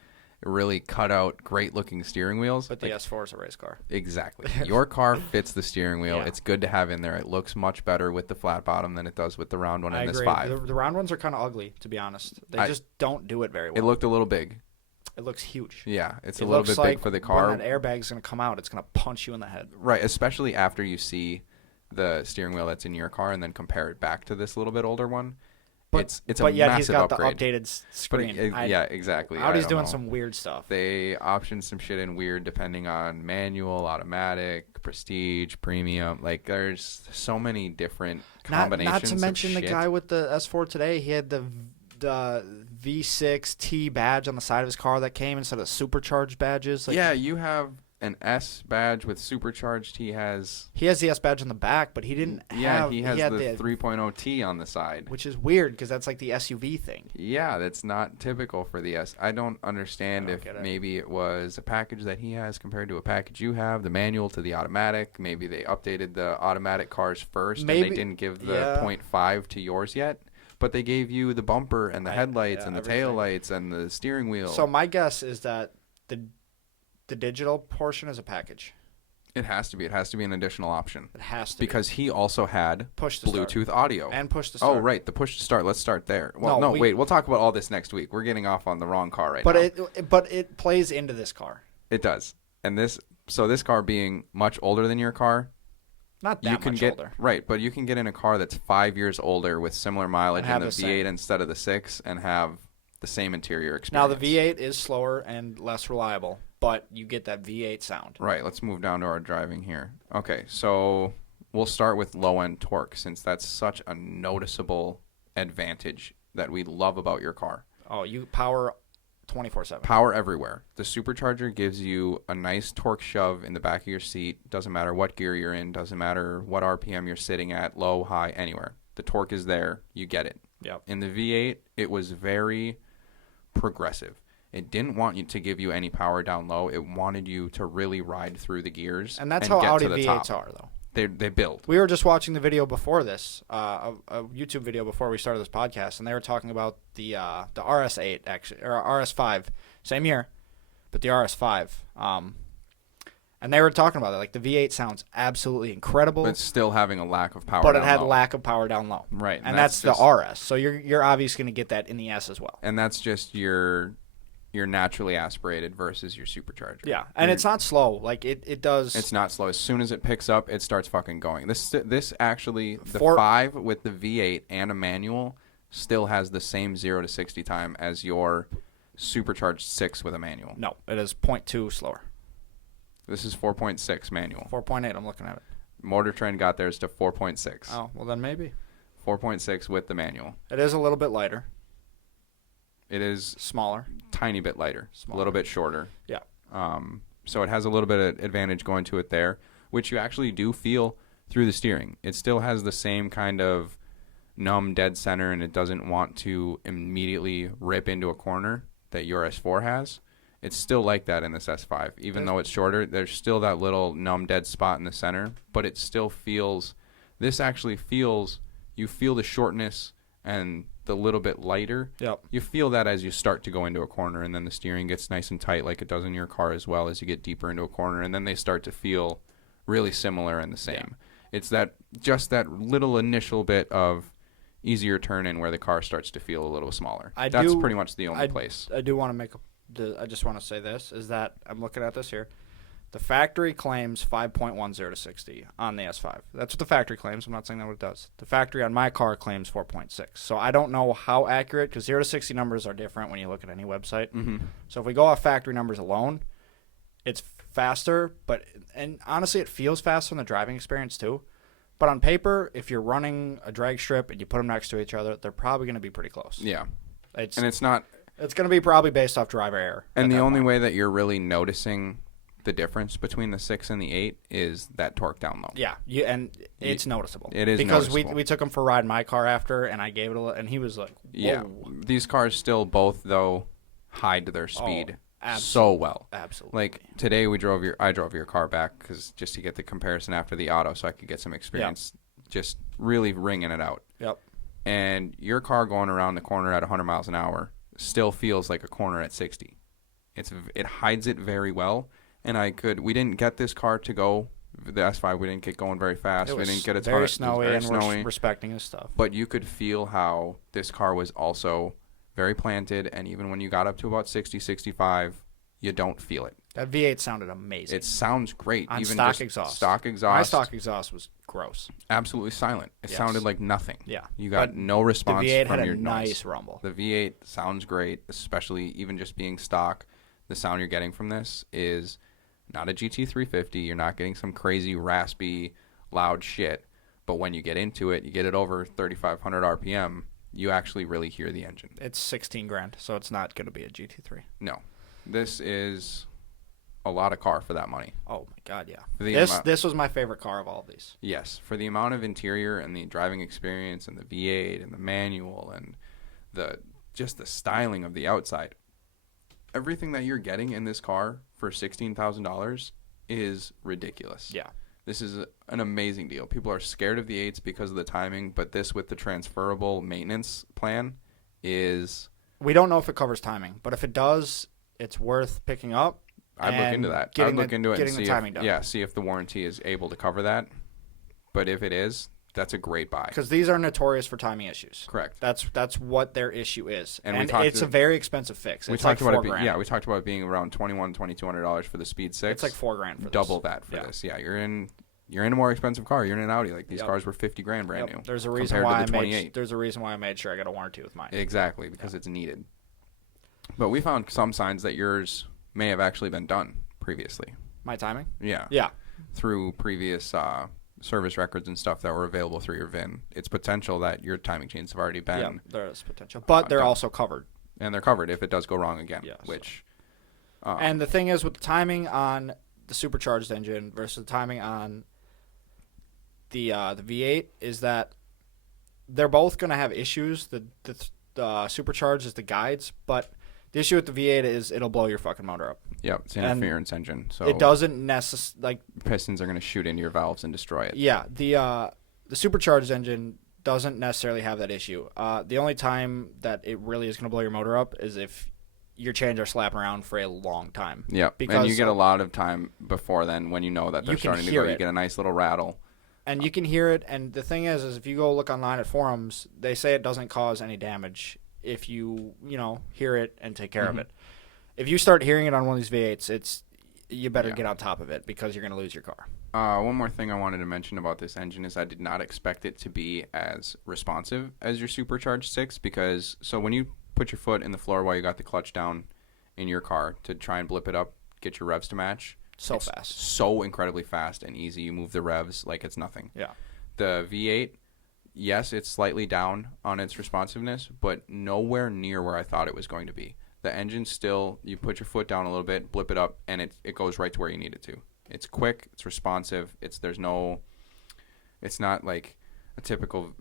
really cut out, great looking steering wheels. But the S4 is a race car. Exactly. Your car fits the steering wheel. Yeah. It's good to have in there. It looks much better with the flat bottom than it does with the round one I in this agree. 5. The round ones are kind of ugly, to be honest. They just don't do it very well. It looked a little big. It looks huge. Yeah, it's It a little looks bit like big for the car. when that airbag's going to come out, it's going to punch you in the head. Right, especially after you see the steering wheel that's in your car and then compare it back to this little bit older one. But, it's a but yet massive he's got upgrade. the updated But screen. yeah, exactly. Audi's I don't doing know. some weird stuff. They option some shit in weird depending on manual, automatic, prestige, premium. Like there's so many different combinations. Not to mention of the shit. guy with the S4 today. He had the V6T badge on the side of his car that came instead of supercharged badges. Like, Yeah, you have an S badge with supercharged. He has he has the S badge on the back, but he didn't have. he has had the 3.0 T on the side. which is weird because that's like the SUV thing. Yeah, that's not typical for the S. I don't understand I don't if get it. maybe it was a package that he has compared to a package you have, the manual to the automatic. Maybe they updated the automatic cars first and Maybe- they didn't give the yeah. 0.5 to yours yet. But they gave you the bumper and the headlights and the everything. tail lights and the steering wheel. So my guess is that the digital portion is a package. It has to be. It has to be an additional option. It has to Because he also had push the start. Bluetooth audio. And push the start. Oh, right. The push to start. Let's start there. Well, No, wait. We'll talk about all this next week. We're getting off on the wrong car right But now. but it plays into this car. It does. And this car being much older than your car, Not that you can much get older. right, but you can get in a car that's 5 years older with similar mileage And have in the the V8 same. instead of the 6 and have the same interior Now experience. the V8 is slower and less reliable, but you get that V8 sound. Right, let's move down to our driving here. Okay, so we'll start with low-end torque since that's such a noticeable advantage that we love about your car. Oh, you power 24/7. Power everywhere. The supercharger gives you a nice torque shove in the back of your seat. Doesn't matter what gear you're in. Doesn't matter what RPM you're sitting at, low, high, anywhere. The torque is there. You get it. Yep. In the V8, it was very progressive. It didn't want you to give you any power down low. It wanted you to really ride through the gears And that's how get Audi to the V8s top. are, though. They build. We were just watching the video before this, a YouTube video before we started this podcast, and they were talking about the RS8 actually, or RS5, same year, but the RS5. And they were talking about it. Like the V8 sounds absolutely incredible, But still having a lack of power but down it had low. lack of power down low. Right. And that's the just- RS. So you're obviously going to get that in the S as well. And that's just your naturally aspirated versus your supercharger. Yeah, and it's not slow. Like it does. It's not slow. As soon as it picks up, it starts fucking going. This actually, the For- 5 with the V8 and a manual still has the same 0 to 60 time as your supercharged 6 with a manual. No, it is 0.2 slower. This is 4.6 manual. 4.8. I'm looking at it. Motor Trend got theirs to 4.6. Oh, well then maybe 4.6 with the manual. it is a little bit lighter, It is smaller. tiny bit lighter, a Smaller. little bit shorter. Yeah. So it has a little bit of advantage going to it there, which you actually do feel through the steering. It still has the same kind of numb dead center and it doesn't want to immediately rip into a corner that your S4 has. It's still like that in this S5. Even though it's shorter, there's still that little numb dead spot in the center, but it still feels, this actually feels, you feel the shortness and the little bit lighter. Yep. You feel that as you start to go into a corner, and then the steering gets nice and tight like it does in your car as well as you get deeper into a corner, and then they start to feel really similar and the same. Yeah. It's that just that little initial bit of easier turn in where the car starts to feel a little smaller. That's pretty much the only place. I do want to I just want to say this, is that I'm looking at this here. The factory claims 5.10 to 60 on the S5. That's what the factory claims. I'm not saying that's what it does. The factory on my car claims 4.6. So I don't know how accurate, because 0 to 60 numbers are different when you look at any website. Mm-hmm. So if we go off factory numbers alone, it's faster, and honestly, it feels faster in the driving experience too. But on paper, if you're running a drag strip and you put them next to each other, they're probably going to be pretty close. Yeah. It's not. It's going to be probably based off driver error. And the only way that you're really noticing the difference between the 6 and the 8 is that torque down low. Yeah, it's noticeable. It is because noticeable. we took him for a ride in my car after, and I gave it and he was like, whoa. Yeah, these cars still both though hide their speed so well. Absolutely. Like today I drove your car back just to get the comparison after the auto, so I could get some experience just really ringing it out. Yep. And your car going around the corner at 100 miles an hour still feels like a corner at 60. It hides it very well. And we didn't get this car to go, the S5, we didn't get going very fast. We didn't get a ton very of snowy, very and snowy. we're respecting his stuff. But you could feel how this car was also very planted, and even when you got up to about 60, 65, you don't feel it. That V8 sounded amazing. It sounds great. On even stock just exhaust. Stock exhaust. My stock exhaust was gross. Absolutely silent. It sounded like nothing. Yeah. You got no response the V8 from had your a noise. nice rumble. The V8 sounds great, especially even just being stock. The sound you're getting from this is not a GT350. You're not getting some crazy, raspy, loud shit. But when you get into it, you get it over 3,500 RPM, you actually really hear the engine. It's $16,000, so it's not going to be a GT3. No. This is a lot of car for that money. Oh, my God, yeah. For this was my favorite car of all of these. Yes. For the amount of interior and the driving experience and the V8 and the manual and just the styling of the outside, everything that you're getting in this car for $16,000 is ridiculous. Yeah. This is an amazing deal. People are scared of the 8s because of the timing, but this with the transferable maintenance plan is... We don't know if it covers timing, but if it does, it's worth picking up. I'd look into that. I'd look into it and see see if the warranty is able to cover that. But if it is, that's a great buy. Because these are notorious for timing issues. Correct. It's what their issue is. And it's a very expensive fix. We talked about it. We talked about it being around $2,200 for the Speed 6. It's like $4,000 for this. Double that for this. Yeah, you're in a more expensive car. You're in an Audi. Like these cars were $50,000 brand new. There's a reason why I made sure I got a warranty with mine. Exactly, because it's needed. But we found some signs that yours may have actually been done previously. My timing? Yeah. Yeah. Through previous service records and stuff that were available through your VIN. It's potential that your timing chains have already been. Yeah, there is potential. But they're also covered. And they're covered if it does go wrong again. Yeah, which. And the thing is, with the timing on the supercharged engine versus the timing on the V8 is that they're both going to have issues. The supercharged is the guides, but the issue with the V8 is it'll blow your fucking motor up. Yep, it's an interference engine. So it doesn't necessarily pistons are going to shoot into your valves and destroy it. Yeah, the supercharged engine doesn't necessarily have that issue. The only time that it really is going to blow your motor up is if your chains are slapping around for a long time. Yep, and you get a lot of time before then when you know that they're starting to go. You get a nice little rattle. And you can hear it. And the thing is if you go look online at forums, they say it doesn't cause any damage if you hear it and take care of it. If you start hearing it on one of these V8s, you better get on top of it because you're going to lose your car. One more thing I wanted to mention about this engine is I did not expect it to be as responsive as your supercharged 6 because when you put your foot in the floor while you got the clutch down in your car to try and blip it up, get your revs to match. It's fast. So incredibly fast and easy. You move the revs like it's nothing. Yeah. The V8, yes, it's slightly down on its responsiveness, but nowhere near where I thought it was going to be. The engine still, you put your foot down a little bit, blip it up, and it goes right to where you need it to. It's quick, it's responsive, it's not like a typical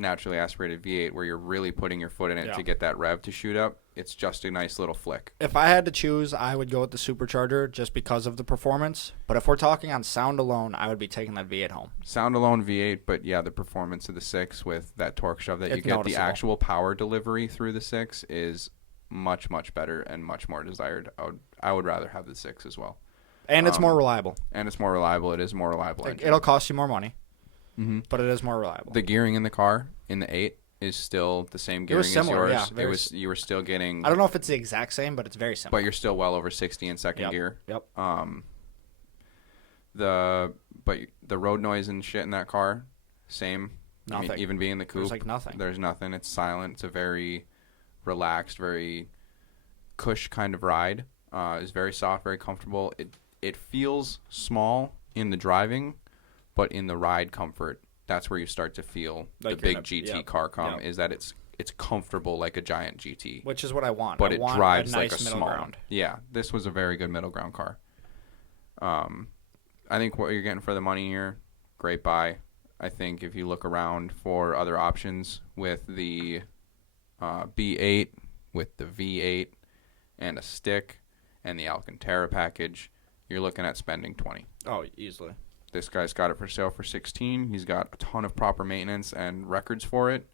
naturally aspirated V8 where you're really putting your foot in it Yeah. to get that rev to shoot up. It's just a nice little flick. If I had to choose, I would go with the supercharger just because of the performance. But if we're talking on sound alone, I would be taking that V8 home. Sound alone V8, but yeah, the performance of the 6 with that torque shove that you It's get, noticeable. the actual power delivery through the 6 is much, much better and much more desired. I would rather have the 6 as well. And it's more reliable. And it's more reliable. It is a more reliable engine. It'll cost you more money, Mm-hmm. but it is more reliable. The gearing in the car in the 8 is still the same gearing was similar, as yours. yeah, You were still getting, I don't know if it's the exact same, but it's very similar. but you're still well over 60 in second Yep. gear. Yep. The road noise and shit in that car, same. I mean, Nothing. even being the coupe, There's like nothing. there's nothing. It's silent. It's a very relaxed, very cush kind of ride. It's very soft, very comfortable. It feels small in the driving, but in the ride comfort, that's where you start to feel Like the you're big in a- GT yep, car come. yep. Is that it's comfortable like a giant GT, Which is what I want. but I it want drives a nice like a middle small ground. one. Yeah, this was a very good middle ground car. I think what you're getting for the money here, great buy. I think if you look around for other options with the B8, with the V8, and a stick, and the Alcantara package, you're looking at spending 20. Oh, easily. This guy's got it for sale for 16. He's got a ton of proper maintenance and records for it.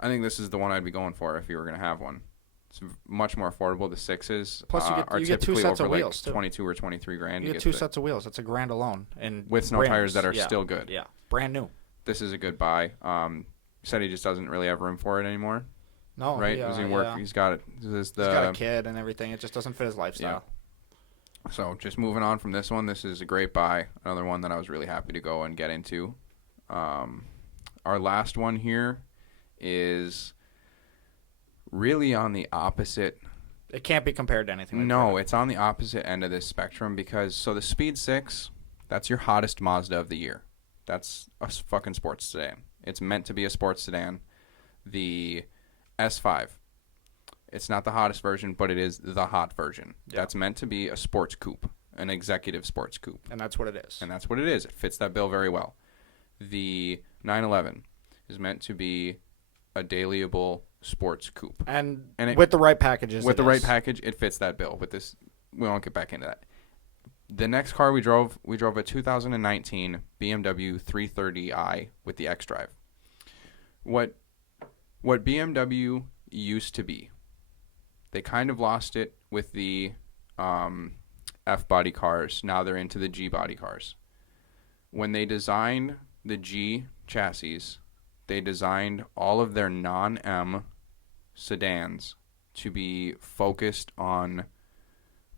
I think this is the one I'd be going for if you were going to have one. It's much more affordable. The 6s Plus, you are get two typically sets over of like wheels, too. 22 or 23 grand. You get two sets of wheels. That's $1,000 alone, and with snow rims. tires that are Yeah. still good. Yeah, brand new. This is a good buy. He said he just doesn't really have room for it anymore, No, right? Yeah, Does he work? yeah. He's got it. This is He's got a kid and everything. It just doesn't fit his lifestyle. So just moving on from this one, this is a great buy. Another one that I was really happy to go and get into. Our last one here is really on the opposite. It can't be compared to anything. No, it's on the opposite end of this spectrum because so the Speed 6, that's your hottest Mazda of the year. That's a fucking sports sedan. It's meant to be a sports sedan. The S5, it's not the hottest version, but it is the hot version. Yeah. That's meant to be a sports coupe, an executive sports coupe. And that's what it is. And that's what it is. It fits that bill very well. The 911 is meant to be a dailyable sports coupe. And it, with the right packages. with it the right is. package, it fits that bill. With this, we won't get back into that. The next car we drove a 2019 BMW 330i with the xDrive. What BMW used to be, they kind of lost it with the F body cars. Now they're into the G body cars. When they designed the G chassis, they designed all of their non-M sedans to be focused on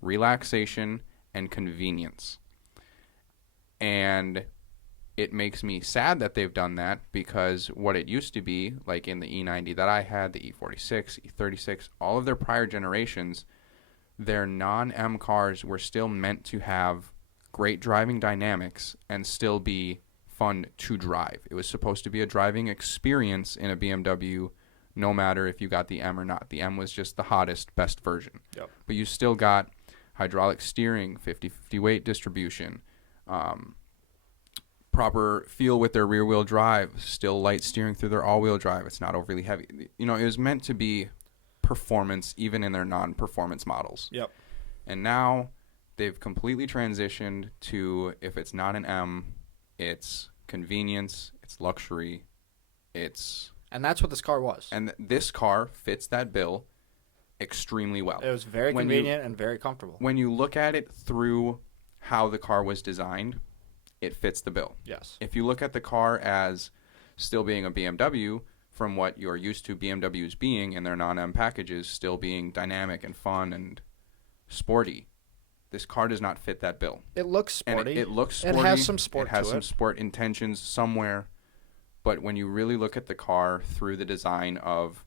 relaxation and convenience. And it makes me sad that they've done that because what it used to be, like in the E90 that I had, the E46, E36, all of their prior generations, their non-M cars were still meant to have great driving dynamics and still be fun to drive. It was supposed to be a driving experience in a BMW, no matter if you got the M or not. The M was just the hottest, best version. Yep. But you still got hydraulic steering, 50-50 weight distribution, proper feel with their rear-wheel drive, still light steering through their all-wheel drive. It's not overly heavy. You know, it was meant to be performance even in their non-performance models. Yep. And now they've completely transitioned to, if it's not an M, it's convenience, it's luxury, it's... And that's what this car was. And this car fits that bill extremely well. It was very convenient and very comfortable. When you look at it through how the car was designed, it fits the bill. Yes. If you look at the car as still being a BMW, from what you're used to BMWs being in their non-M packages, still being dynamic and fun and sporty, this car does not fit that bill. It looks sporty. And it looks sporty. It has some sport to it. It has some to it. sport intentions somewhere. But when you really look at the car through the design of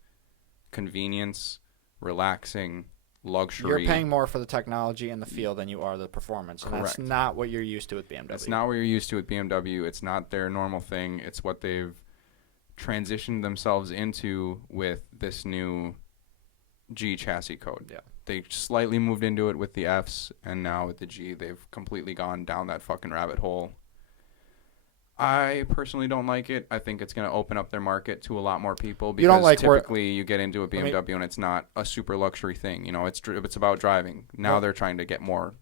convenience, relaxing, luxury... You're paying more for the technology and the feel than you are the performance. And that's Correct. not what you're used to with BMW. It's not what you're used to with BMW. It's not their normal thing. It's what they've transitioned themselves into with this new G chassis code. Yeah. They slightly moved into it with the Fs, and now with the G, they've completely gone down that fucking rabbit hole. I personally don't like it. I think it's going to open up their market to a lot more people because You don't like typically you get into a BMW and it's not a super luxury thing. You know, it's about driving. Now they're trying to get more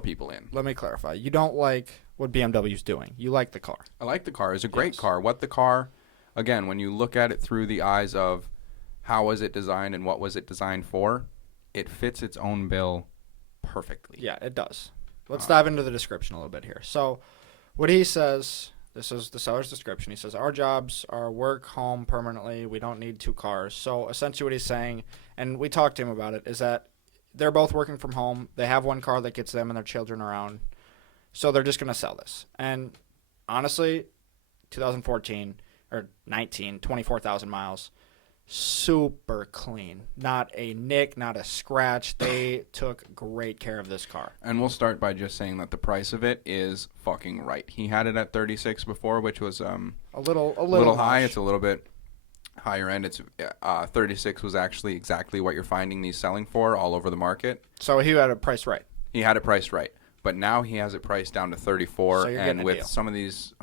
people in. Let me clarify. You don't like what BMW's doing. You like the car. I like the car. It's a great car. What the car, again, when you look at it through the eyes of how was it designed and what was it designed for, it fits its own bill perfectly. Yeah, it does. Let's dive into the description a little bit here. So what he says... This is the seller's description. He says, our jobs are work, home, permanently. We don't need 2 cars. So essentially what he's saying, and we talked to him about it, is that they're both working from home. They have 1 car that gets them and their children around. So they're just going to sell this. And honestly, 2014 or 19, 24,000 miles, super clean. Not a nick, not a scratch. They took great care of this car. And we'll start by just saying that the price of it is fucking right. He had it at 36 before, which was a little high. It's a little bit higher end. It's 36 was actually exactly what you're finding these selling for all over the market. So he had it priced right. He had it priced right, but now he has it priced down to 34. So you're and getting a with deal. some of these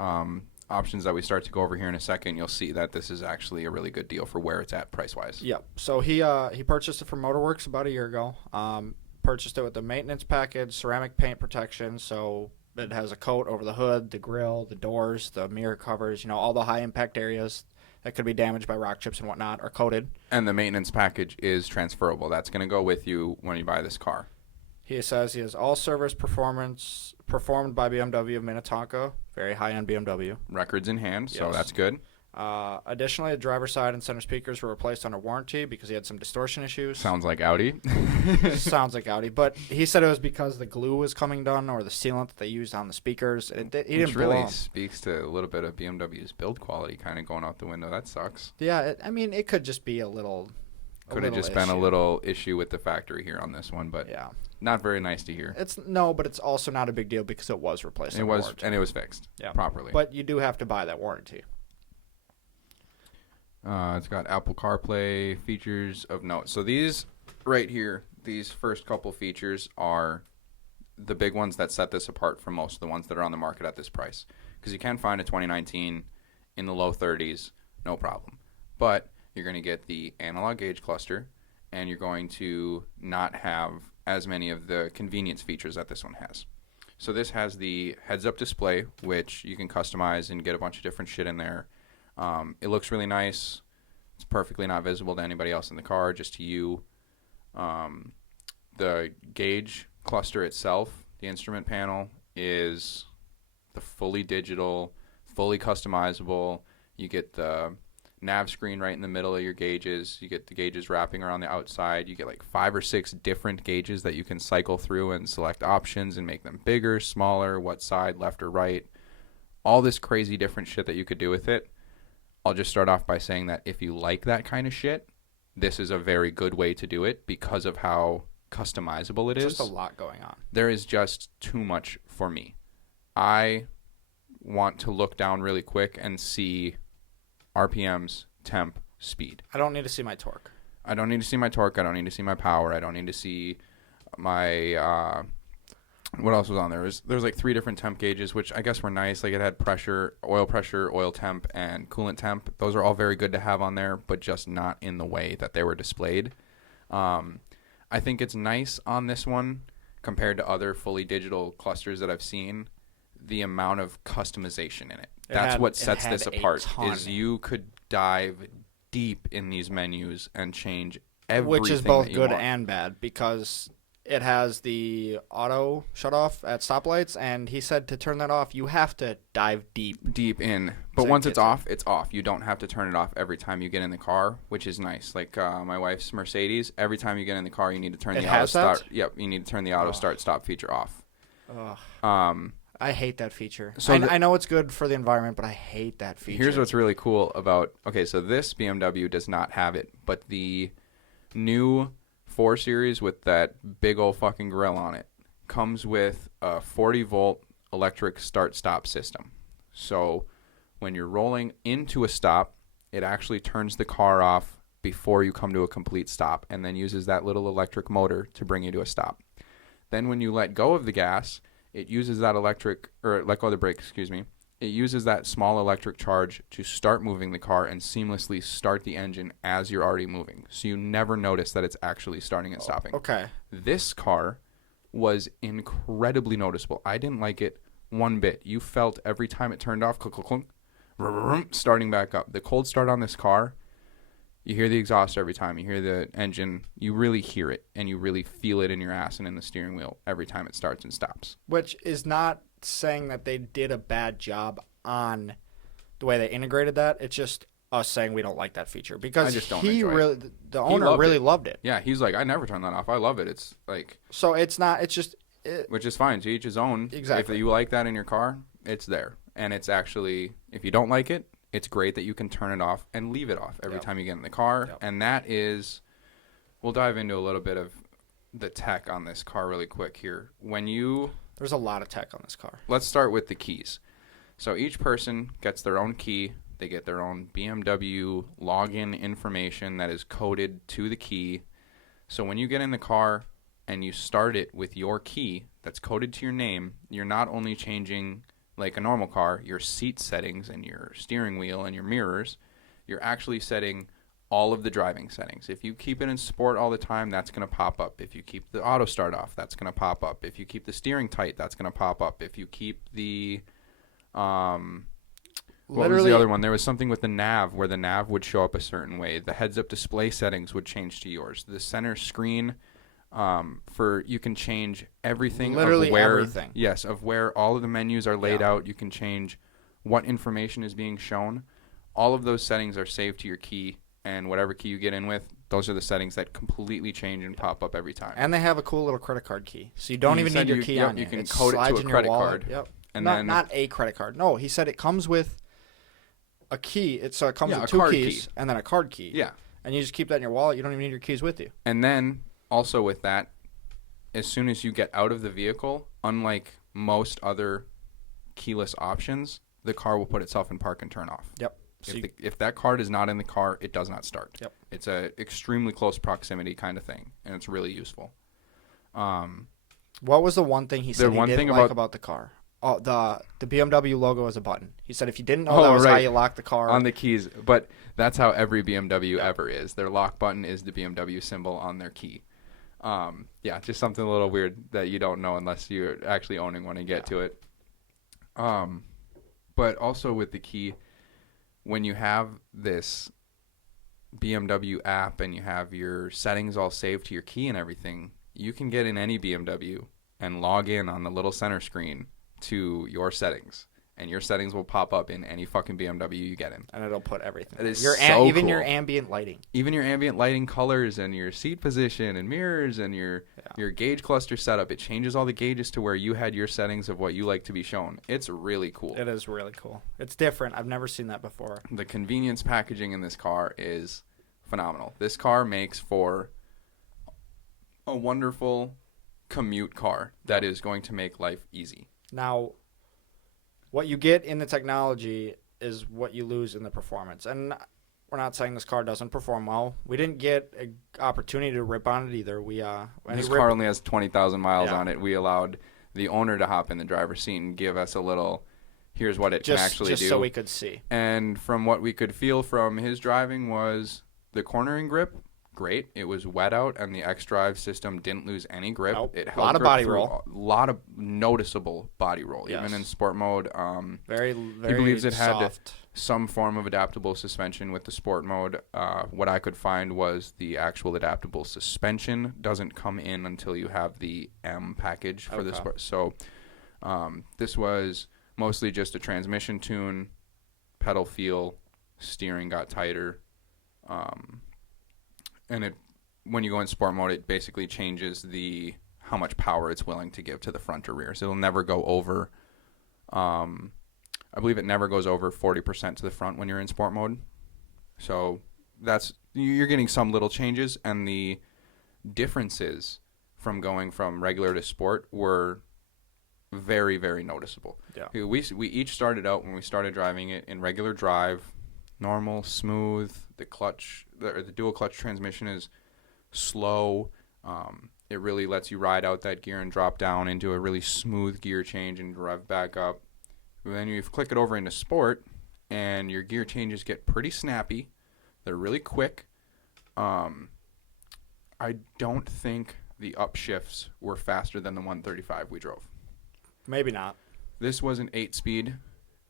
options that we start to go over here in a second, you'll see that this is actually a really good deal for where it's at price wise. Yep. So he purchased it from Motorworks about a year ago. Purchased it with the maintenance package, ceramic paint protection, so it has a coat over the hood, the grill, the doors, the mirror covers, all the high impact areas that could be damaged by rock chips and whatnot are coated. And the maintenance package is transferable. That's going to go with you when you buy this car. He says he has all service performance performed by BMW of Minnetonka, very high-end BMW. Records in hand, so Yes. that's good. Additionally, the driver's side and center speakers were replaced under warranty because he had some distortion issues. Sounds like Audi. Sounds like Audi, but he said it was because the glue was coming done or the sealant that they used on the speakers. He didn't Which really blow 'em. speaks to a little bit of BMW's build quality kind of going out the window. That sucks. Yeah, it could just be a little. Could have just been a little issue with the factory here on this one, but Yeah, not very nice to hear. but it's also not a big deal because it was replaced. It under was, warranty. and it was fixed properly. But you do have to buy that warranty. It's got Apple CarPlay features of note. So these right here, these first couple features are the big ones that set this apart from most of the ones that are on the market at this price. Because you can find a 2019 in the low 30s, no problem. But you're going to get the analog gauge cluster, and you're going to not have as many of the convenience features that this one has. So this has the heads-up display, which you can customize and get a bunch of different shit in there. It looks really nice. It's perfectly not visible to anybody else in the car, just to you. The gauge cluster itself, the instrument panel, is the fully digital, fully customizable. You get the nav screen right in the middle of your gauges. You get the gauges wrapping around the outside. You get like 5 or 6 different gauges that you can cycle through and select options and make them bigger, smaller, what side, left or right. All this crazy different shit that you could do with it. I'll just start off by saying that if you like that kind of shit, this is a very good way to do it because of how customizable it is. Just a lot going on. There is just too much for me. I want to look down really quick and see RPMs, temp, speed. I don't need to see my torque. I don't need to see my torque. I don't need to see my power. I don't need to see my what else was on there? There was like 3 different temp gauges, which I guess were nice. Like it had pressure, oil temp, and coolant temp. Those are all very good to have on there, but just not in the way that they were displayed. I think it's nice on this one compared to other fully digital clusters that I've seen. The amount of customization in it. That's what sets this apart. Is you could dive deep in these menus and change everything. Which is both that you good want. and bad because it has the auto shut off at stoplights, and he said to turn that off, you have to dive deep in. But once it's off, it's off. You don't have to turn it off every time you get in the car, which is nice. Like my wife's Mercedes, every time you get in the car, you need to turn the auto start. Yep, you need to turn the auto start stop feature off. I hate that feature. So I know it's good for the environment, but I hate that feature. Here's what's really cool about... Okay, so this BMW does not have it, but the new 4 Series with that big old fucking grill on it comes with a 40-volt electric start-stop system. So when you're rolling into a stop, it actually turns the car off before you come to a complete stop and then uses that little electric motor to bring you to a stop. Then when you let go of the gas... It uses that let go of the brake, it uses that small electric charge to start moving the car and seamlessly start the engine as you're already moving. So you never notice that it's actually starting and stopping. Okay. This car was incredibly noticeable. I didn't like it one bit. You felt every time it turned off, clunk, clunk, clunk, starting back up. The cold start on this car, you hear the exhaust every time. You hear the engine. You really hear it, and you really feel it in your ass and in the steering wheel every time it starts and stops. Which is not saying that they did a bad job on the way they integrated that. It's just us saying we don't like that feature because I just don't he enjoy really, it. the owner really it. loved it. Yeah, he's like, I never turn that off. I love it. It's like, So it's not. It's just. which is fine. To each his own. Exactly. If you like that in your car, it's there, and it's actually, if you don't like it, it's great that you can turn it off and leave it off every time you get in the car. Yep. And that is, we'll dive into a little bit of the tech on this car really quick here. There's a lot of tech on this car. Let's start with the keys. So each person gets their own key. They get their own BMW login information that is coded to the key. So when you get in the car and you start it with your key that's coded to your name, you're not only changing, like a normal car, your seat settings and your steering wheel and your mirrors, you're actually setting all of the driving settings. If you keep it in sport all the time, that's going to pop up. If you keep the auto start off, that's going to pop up. If you keep the steering tight, that's going to pop up. If you keep the what was the other one? There was something with the nav where the nav would show up a certain way. The heads-up display settings would change to yours. The center screen, you can change everything. Literally of where, everything. Yes, of where all of the menus are laid out. You can change what information is being shown. All of those settings are saved to your key, and whatever key you get in with, those are the settings that completely change and pop up every time. And they have a cool little credit card key, so you don't even need your key on you. You can it code it to a credit card. Yep. And not a credit card. No, he said it comes with a key. It comes with two keys and then a card key. Yeah. And you just keep that in your wallet. You don't even need your keys with you. And then also with that, as soon as you get out of the vehicle, unlike most other keyless options, the car will put itself in park and turn off. Yep. If that card is not in the car, it does not start. Yep. It's a extremely close proximity kind of thing, and it's really useful. What was the one thing he said he didn't like about the car? Oh, the BMW logo is a button. He said if you didn't know that was how you lock the car. On the keys. But that's how every BMW ever is. Their lock button is the BMW symbol on their key. Yeah, just something a little weird that you don't know unless you're actually owning one and get to it. But also with the key, when you have this BMW app and you have your settings all saved to your key and everything, you can get in any BMW and log in on the little center screen to your settings, and your settings will pop up in any fucking BMW you get in. And it'll put everything. It is even cool. your ambient lighting. Even your ambient lighting colors and your seat position and mirrors and your gauge cluster setup. It changes all the gauges to where you had your settings of what you like to be shown. It's really cool. It is really cool. It's different. I've never seen that before. The convenience packaging in this car is phenomenal. This car makes for a wonderful commute car that is going to make life easy. Now, what you get in the technology is what you lose in the performance. And we're not saying this car doesn't perform well. We didn't get an opportunity to rip on it either. This car only has 20,000 miles on it. We allowed the owner to hop in the driver's seat and give us a little, here's what it can actually do. Just so we could see. And from what we could feel from his driving was the cornering grip, great. It was wet out, and the X-Drive system didn't lose any grip. Nope. It held a lot of body roll. A lot of noticeable body roll, yes. even in sport mode. Very he believes it had soft. Some form of adaptable suspension with the sport mode. What I could find was the actual adaptable suspension doesn't come in until you have the M package for the sport. So this was mostly just a transmission tune, pedal feel, steering got tighter. And when you go in sport mode, it basically changes how much power it's willing to give to the front or rear. So it'll never go over, I believe it never goes over 40% to the front when you're in sport mode. So you're getting some little changes, and the differences from going from regular to sport were very, very noticeable. Yeah. We each started out when we started driving it in regular drive, normal, smooth. The dual clutch transmission is slow. It really lets you ride out that gear and drop down into a really smooth gear change and rev back up. Then you click it over into sport, and your gear changes get pretty snappy. They're really quick. I don't think the upshifts were faster than the 135 we drove. Maybe not. This was an 8-speed,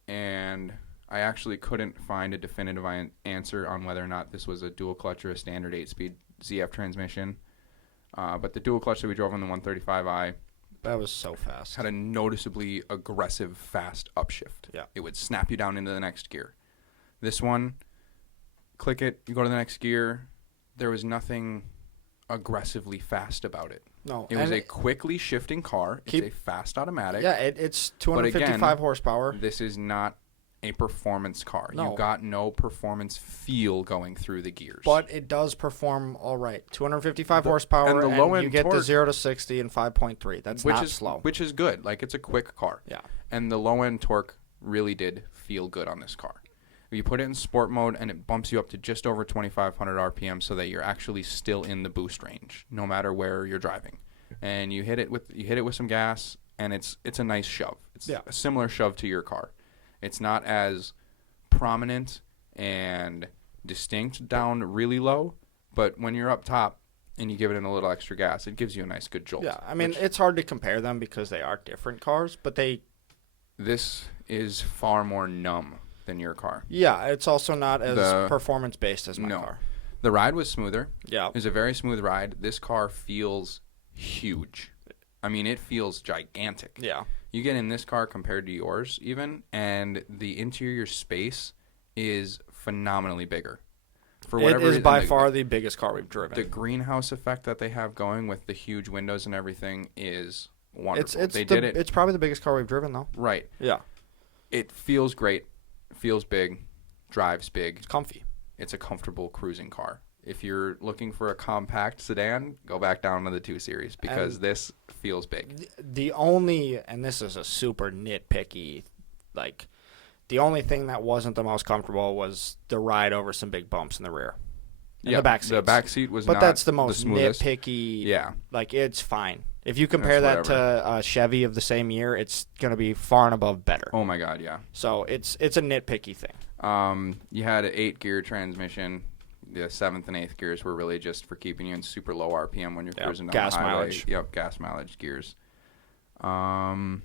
and I actually couldn't find a definitive answer on whether or not this was a dual clutch or a standard 8-speed ZF transmission. But the dual clutch that we drove on the 135i, that was so fast. had a noticeably aggressive, fast upshift. Yeah. It would snap you down into the next gear. This one, click it, you go to the next gear. There was nothing aggressively fast about it. No. It was a quickly shifting car. It's a fast automatic. Yeah, it's 255 horsepower. This is not a performance car. No. You got no performance feel going through the gears. But it does perform all right. 255 horsepower, and the low end you get the torque, 0 to 60 in 5.3. That's not slow. Which is good. Like, it's a quick car. Yeah. And the low end torque really did feel good on this car. You put it in sport mode, and it bumps you up to just over 2,500 RPM, so that you're actually still in the boost range, no matter where you're driving. And you hit it with some gas, and it's a nice shove. It's a similar shove to your car. It's not as prominent and distinct down really low, but when you're up top and you give it in a little extra gas, it gives you a nice good jolt. Yeah, I mean, it's hard to compare them because they are different cars, but this is far more numb than your car. Yeah, it's also not as performance-based as my car. The ride was smoother. Yeah. It was a very smooth ride. This car feels huge. I mean, it feels gigantic. Yeah. You get in this car compared to yours even, and the interior space is phenomenally bigger. For whatever it is reason, by far the biggest car we've driven. The greenhouse effect that they have going with the huge windows and everything is wonderful. It's probably the biggest car we've driven, though. Right. Yeah. It feels great. Feels big. Drives big. It's comfy. It's a comfortable cruising car. If you're looking for a compact sedan, go back down to the 2 Series because this feels big. The only, and this is a super nitpicky, like, the only thing that wasn't the most comfortable was the ride over some big bumps in the rear. Yeah, the back seat was not the smoothest. But that's the most nitpicky. Yeah. Like, it's fine. If you compare that to a Chevy of the same year, it's going to be far and above better. Oh, my God, yeah. So it's a nitpicky thing. You had an 8-gear transmission. The 7th and 8th gears were really just for keeping you in super low RPM when you're cruising down the highway. Mileage. Yep, gas mileage gears. I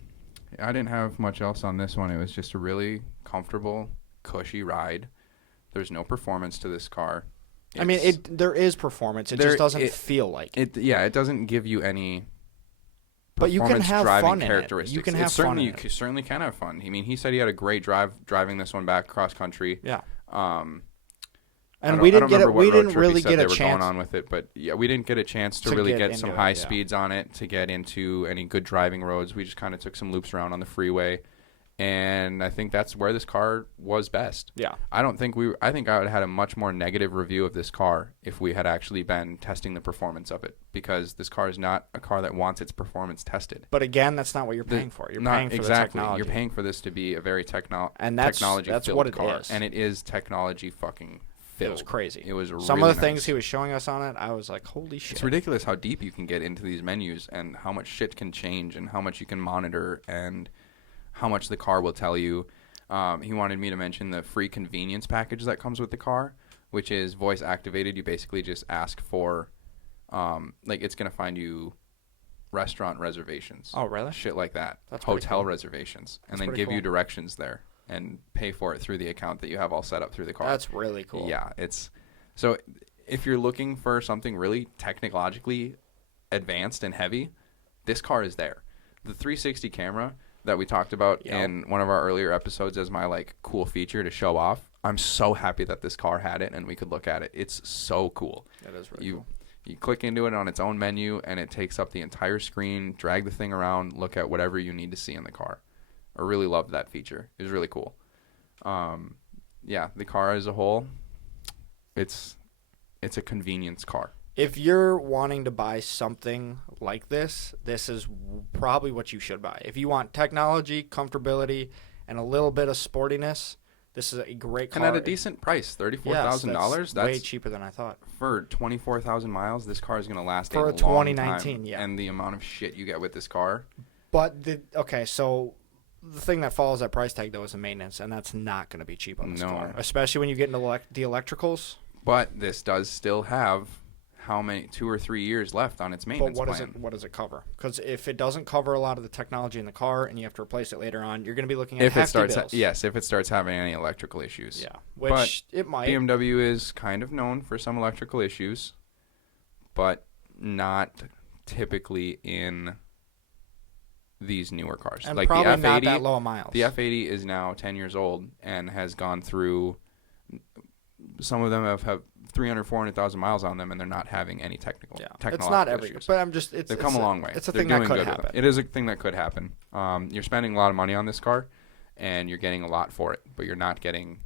didn't have much else on this one. It was just a really comfortable, cushy ride. There's no performance to this car. There is performance. It just doesn't feel like it. It doesn't give you any. But you can have fun in it. You can have fun. You certainly can have fun. I mean, he said he had a great drive driving this one back cross country. Yeah. And we didn't really get a chance going on with it, but yeah, we didn't get a chance to really get some high speeds on it to get into any good driving roads. We just kind of took some loops around on the freeway, and I think that's where this car was best. Yeah. I think I would have had a much more negative review of this car if we had actually been testing the performance of it, because this car is not a car that wants its performance tested. But again, that's not what you're paying for. You're paying for the technology. You're paying for this to be a very technology that's what it car, is. and it is technology fucking. It was crazy. It was some really of the things he was showing us on it. I was like, "Holy shit!" It's ridiculous how deep you can get into these menus and how much shit can change and how much you can monitor and how much the car will tell you. He wanted me to mention the free convenience package that comes with the car, which is voice activated. You basically just ask for, it's gonna find you restaurant reservations. Oh, really? Shit like that. That's hotel reservations, and then give you directions there. And pay for it through the account that you have all set up through the car. That's really cool. Yeah, so if you're looking for something really technologically advanced and heavy, this car is there. The 360 camera that we talked about in one of our earlier episodes as my cool feature to show off, I'm so happy that this car had it and we could look at it. It's so cool. That is really cool. You click into it on its own menu and it takes up the entire screen, drag the thing around, look at whatever you need to see in the car. I really loved that feature. It was really cool. The car as a whole, it's a convenience car. If you're wanting to buy something like this is probably what you should buy. If you want technology, comfortability, and a little bit of sportiness, this is a great car. And at a decent price, $34,000. That's way cheaper than I thought. For 24,000 miles, this car is going to last a long time. For 2019, yeah. And the amount of shit you get with this car. But so the thing that follows that price tag though is the maintenance, and that's not going to be cheap on this No. car, especially when you get into the electricals. But this does still have how many 2 or 3 years left on its maintenance But plan. what does it cover? Because if it doesn't cover a lot of the technology in the car and you have to replace it later on, you're going to be looking at If it hefty starts, bills. if it starts having any electrical issues. Yeah, which it might. BMW is kind of known for some electrical issues, but not typically in these newer cars. And like probably the F80, not that low of miles. The F80 is now 10 years old and has gone through. Some of them have 300, 400,000 miles on them, and they're not having any technological It's not issues. but They've come a long way. It's a They're thing that doing could good with happen. them. It is a thing that could happen. You're spending a lot of money on this car, and you're getting a lot for it, but you're not getting.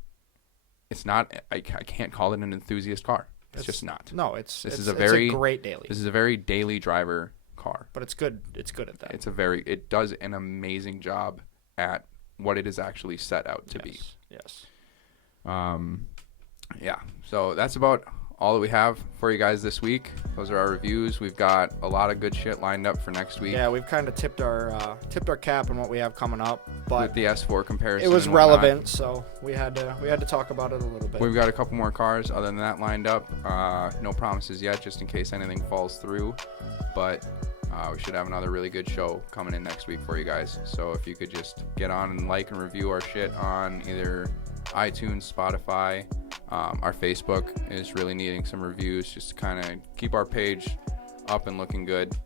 It's not. I can't call it an enthusiast car. It's just not. No, it's It's a great daily. This is a very daily driver car. But it's good. It's good at that. It does an amazing job at what it is actually set out to be. Yes. Yeah. So that's about all that we have for you guys this week. Those are our reviews. We've got a lot of good shit lined up for next week. Yeah, we've kind of tipped our cap on what we have coming up, but With the S4 comparison. it was and whatnot. relevant, so we had to talk about it a little bit. We've got a couple more cars other than that lined up. No promises yet, just in case anything falls through. But we should have another really good show coming in next week for you guys. So if you could just get on and like and review our shit on either iTunes, Spotify. Our Facebook is really needing some reviews just to kind of keep our page up and looking good.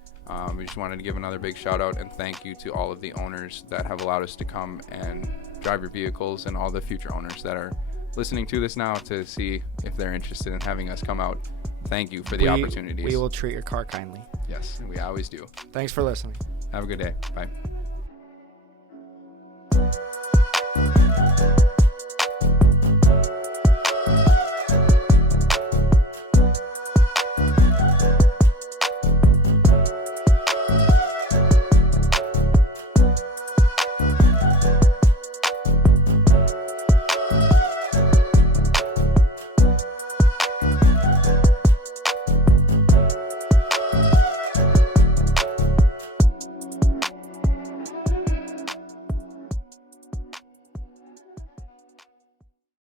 We just wanted to give another big shout out and thank you to all of the owners that have allowed us to come and drive your vehicles, and all the future owners that are listening to this now to see if they're interested in having us come out. Thank you for the opportunities. We will treat your car kindly. Yes, we always do. Thanks for listening. Have a good day. Bye.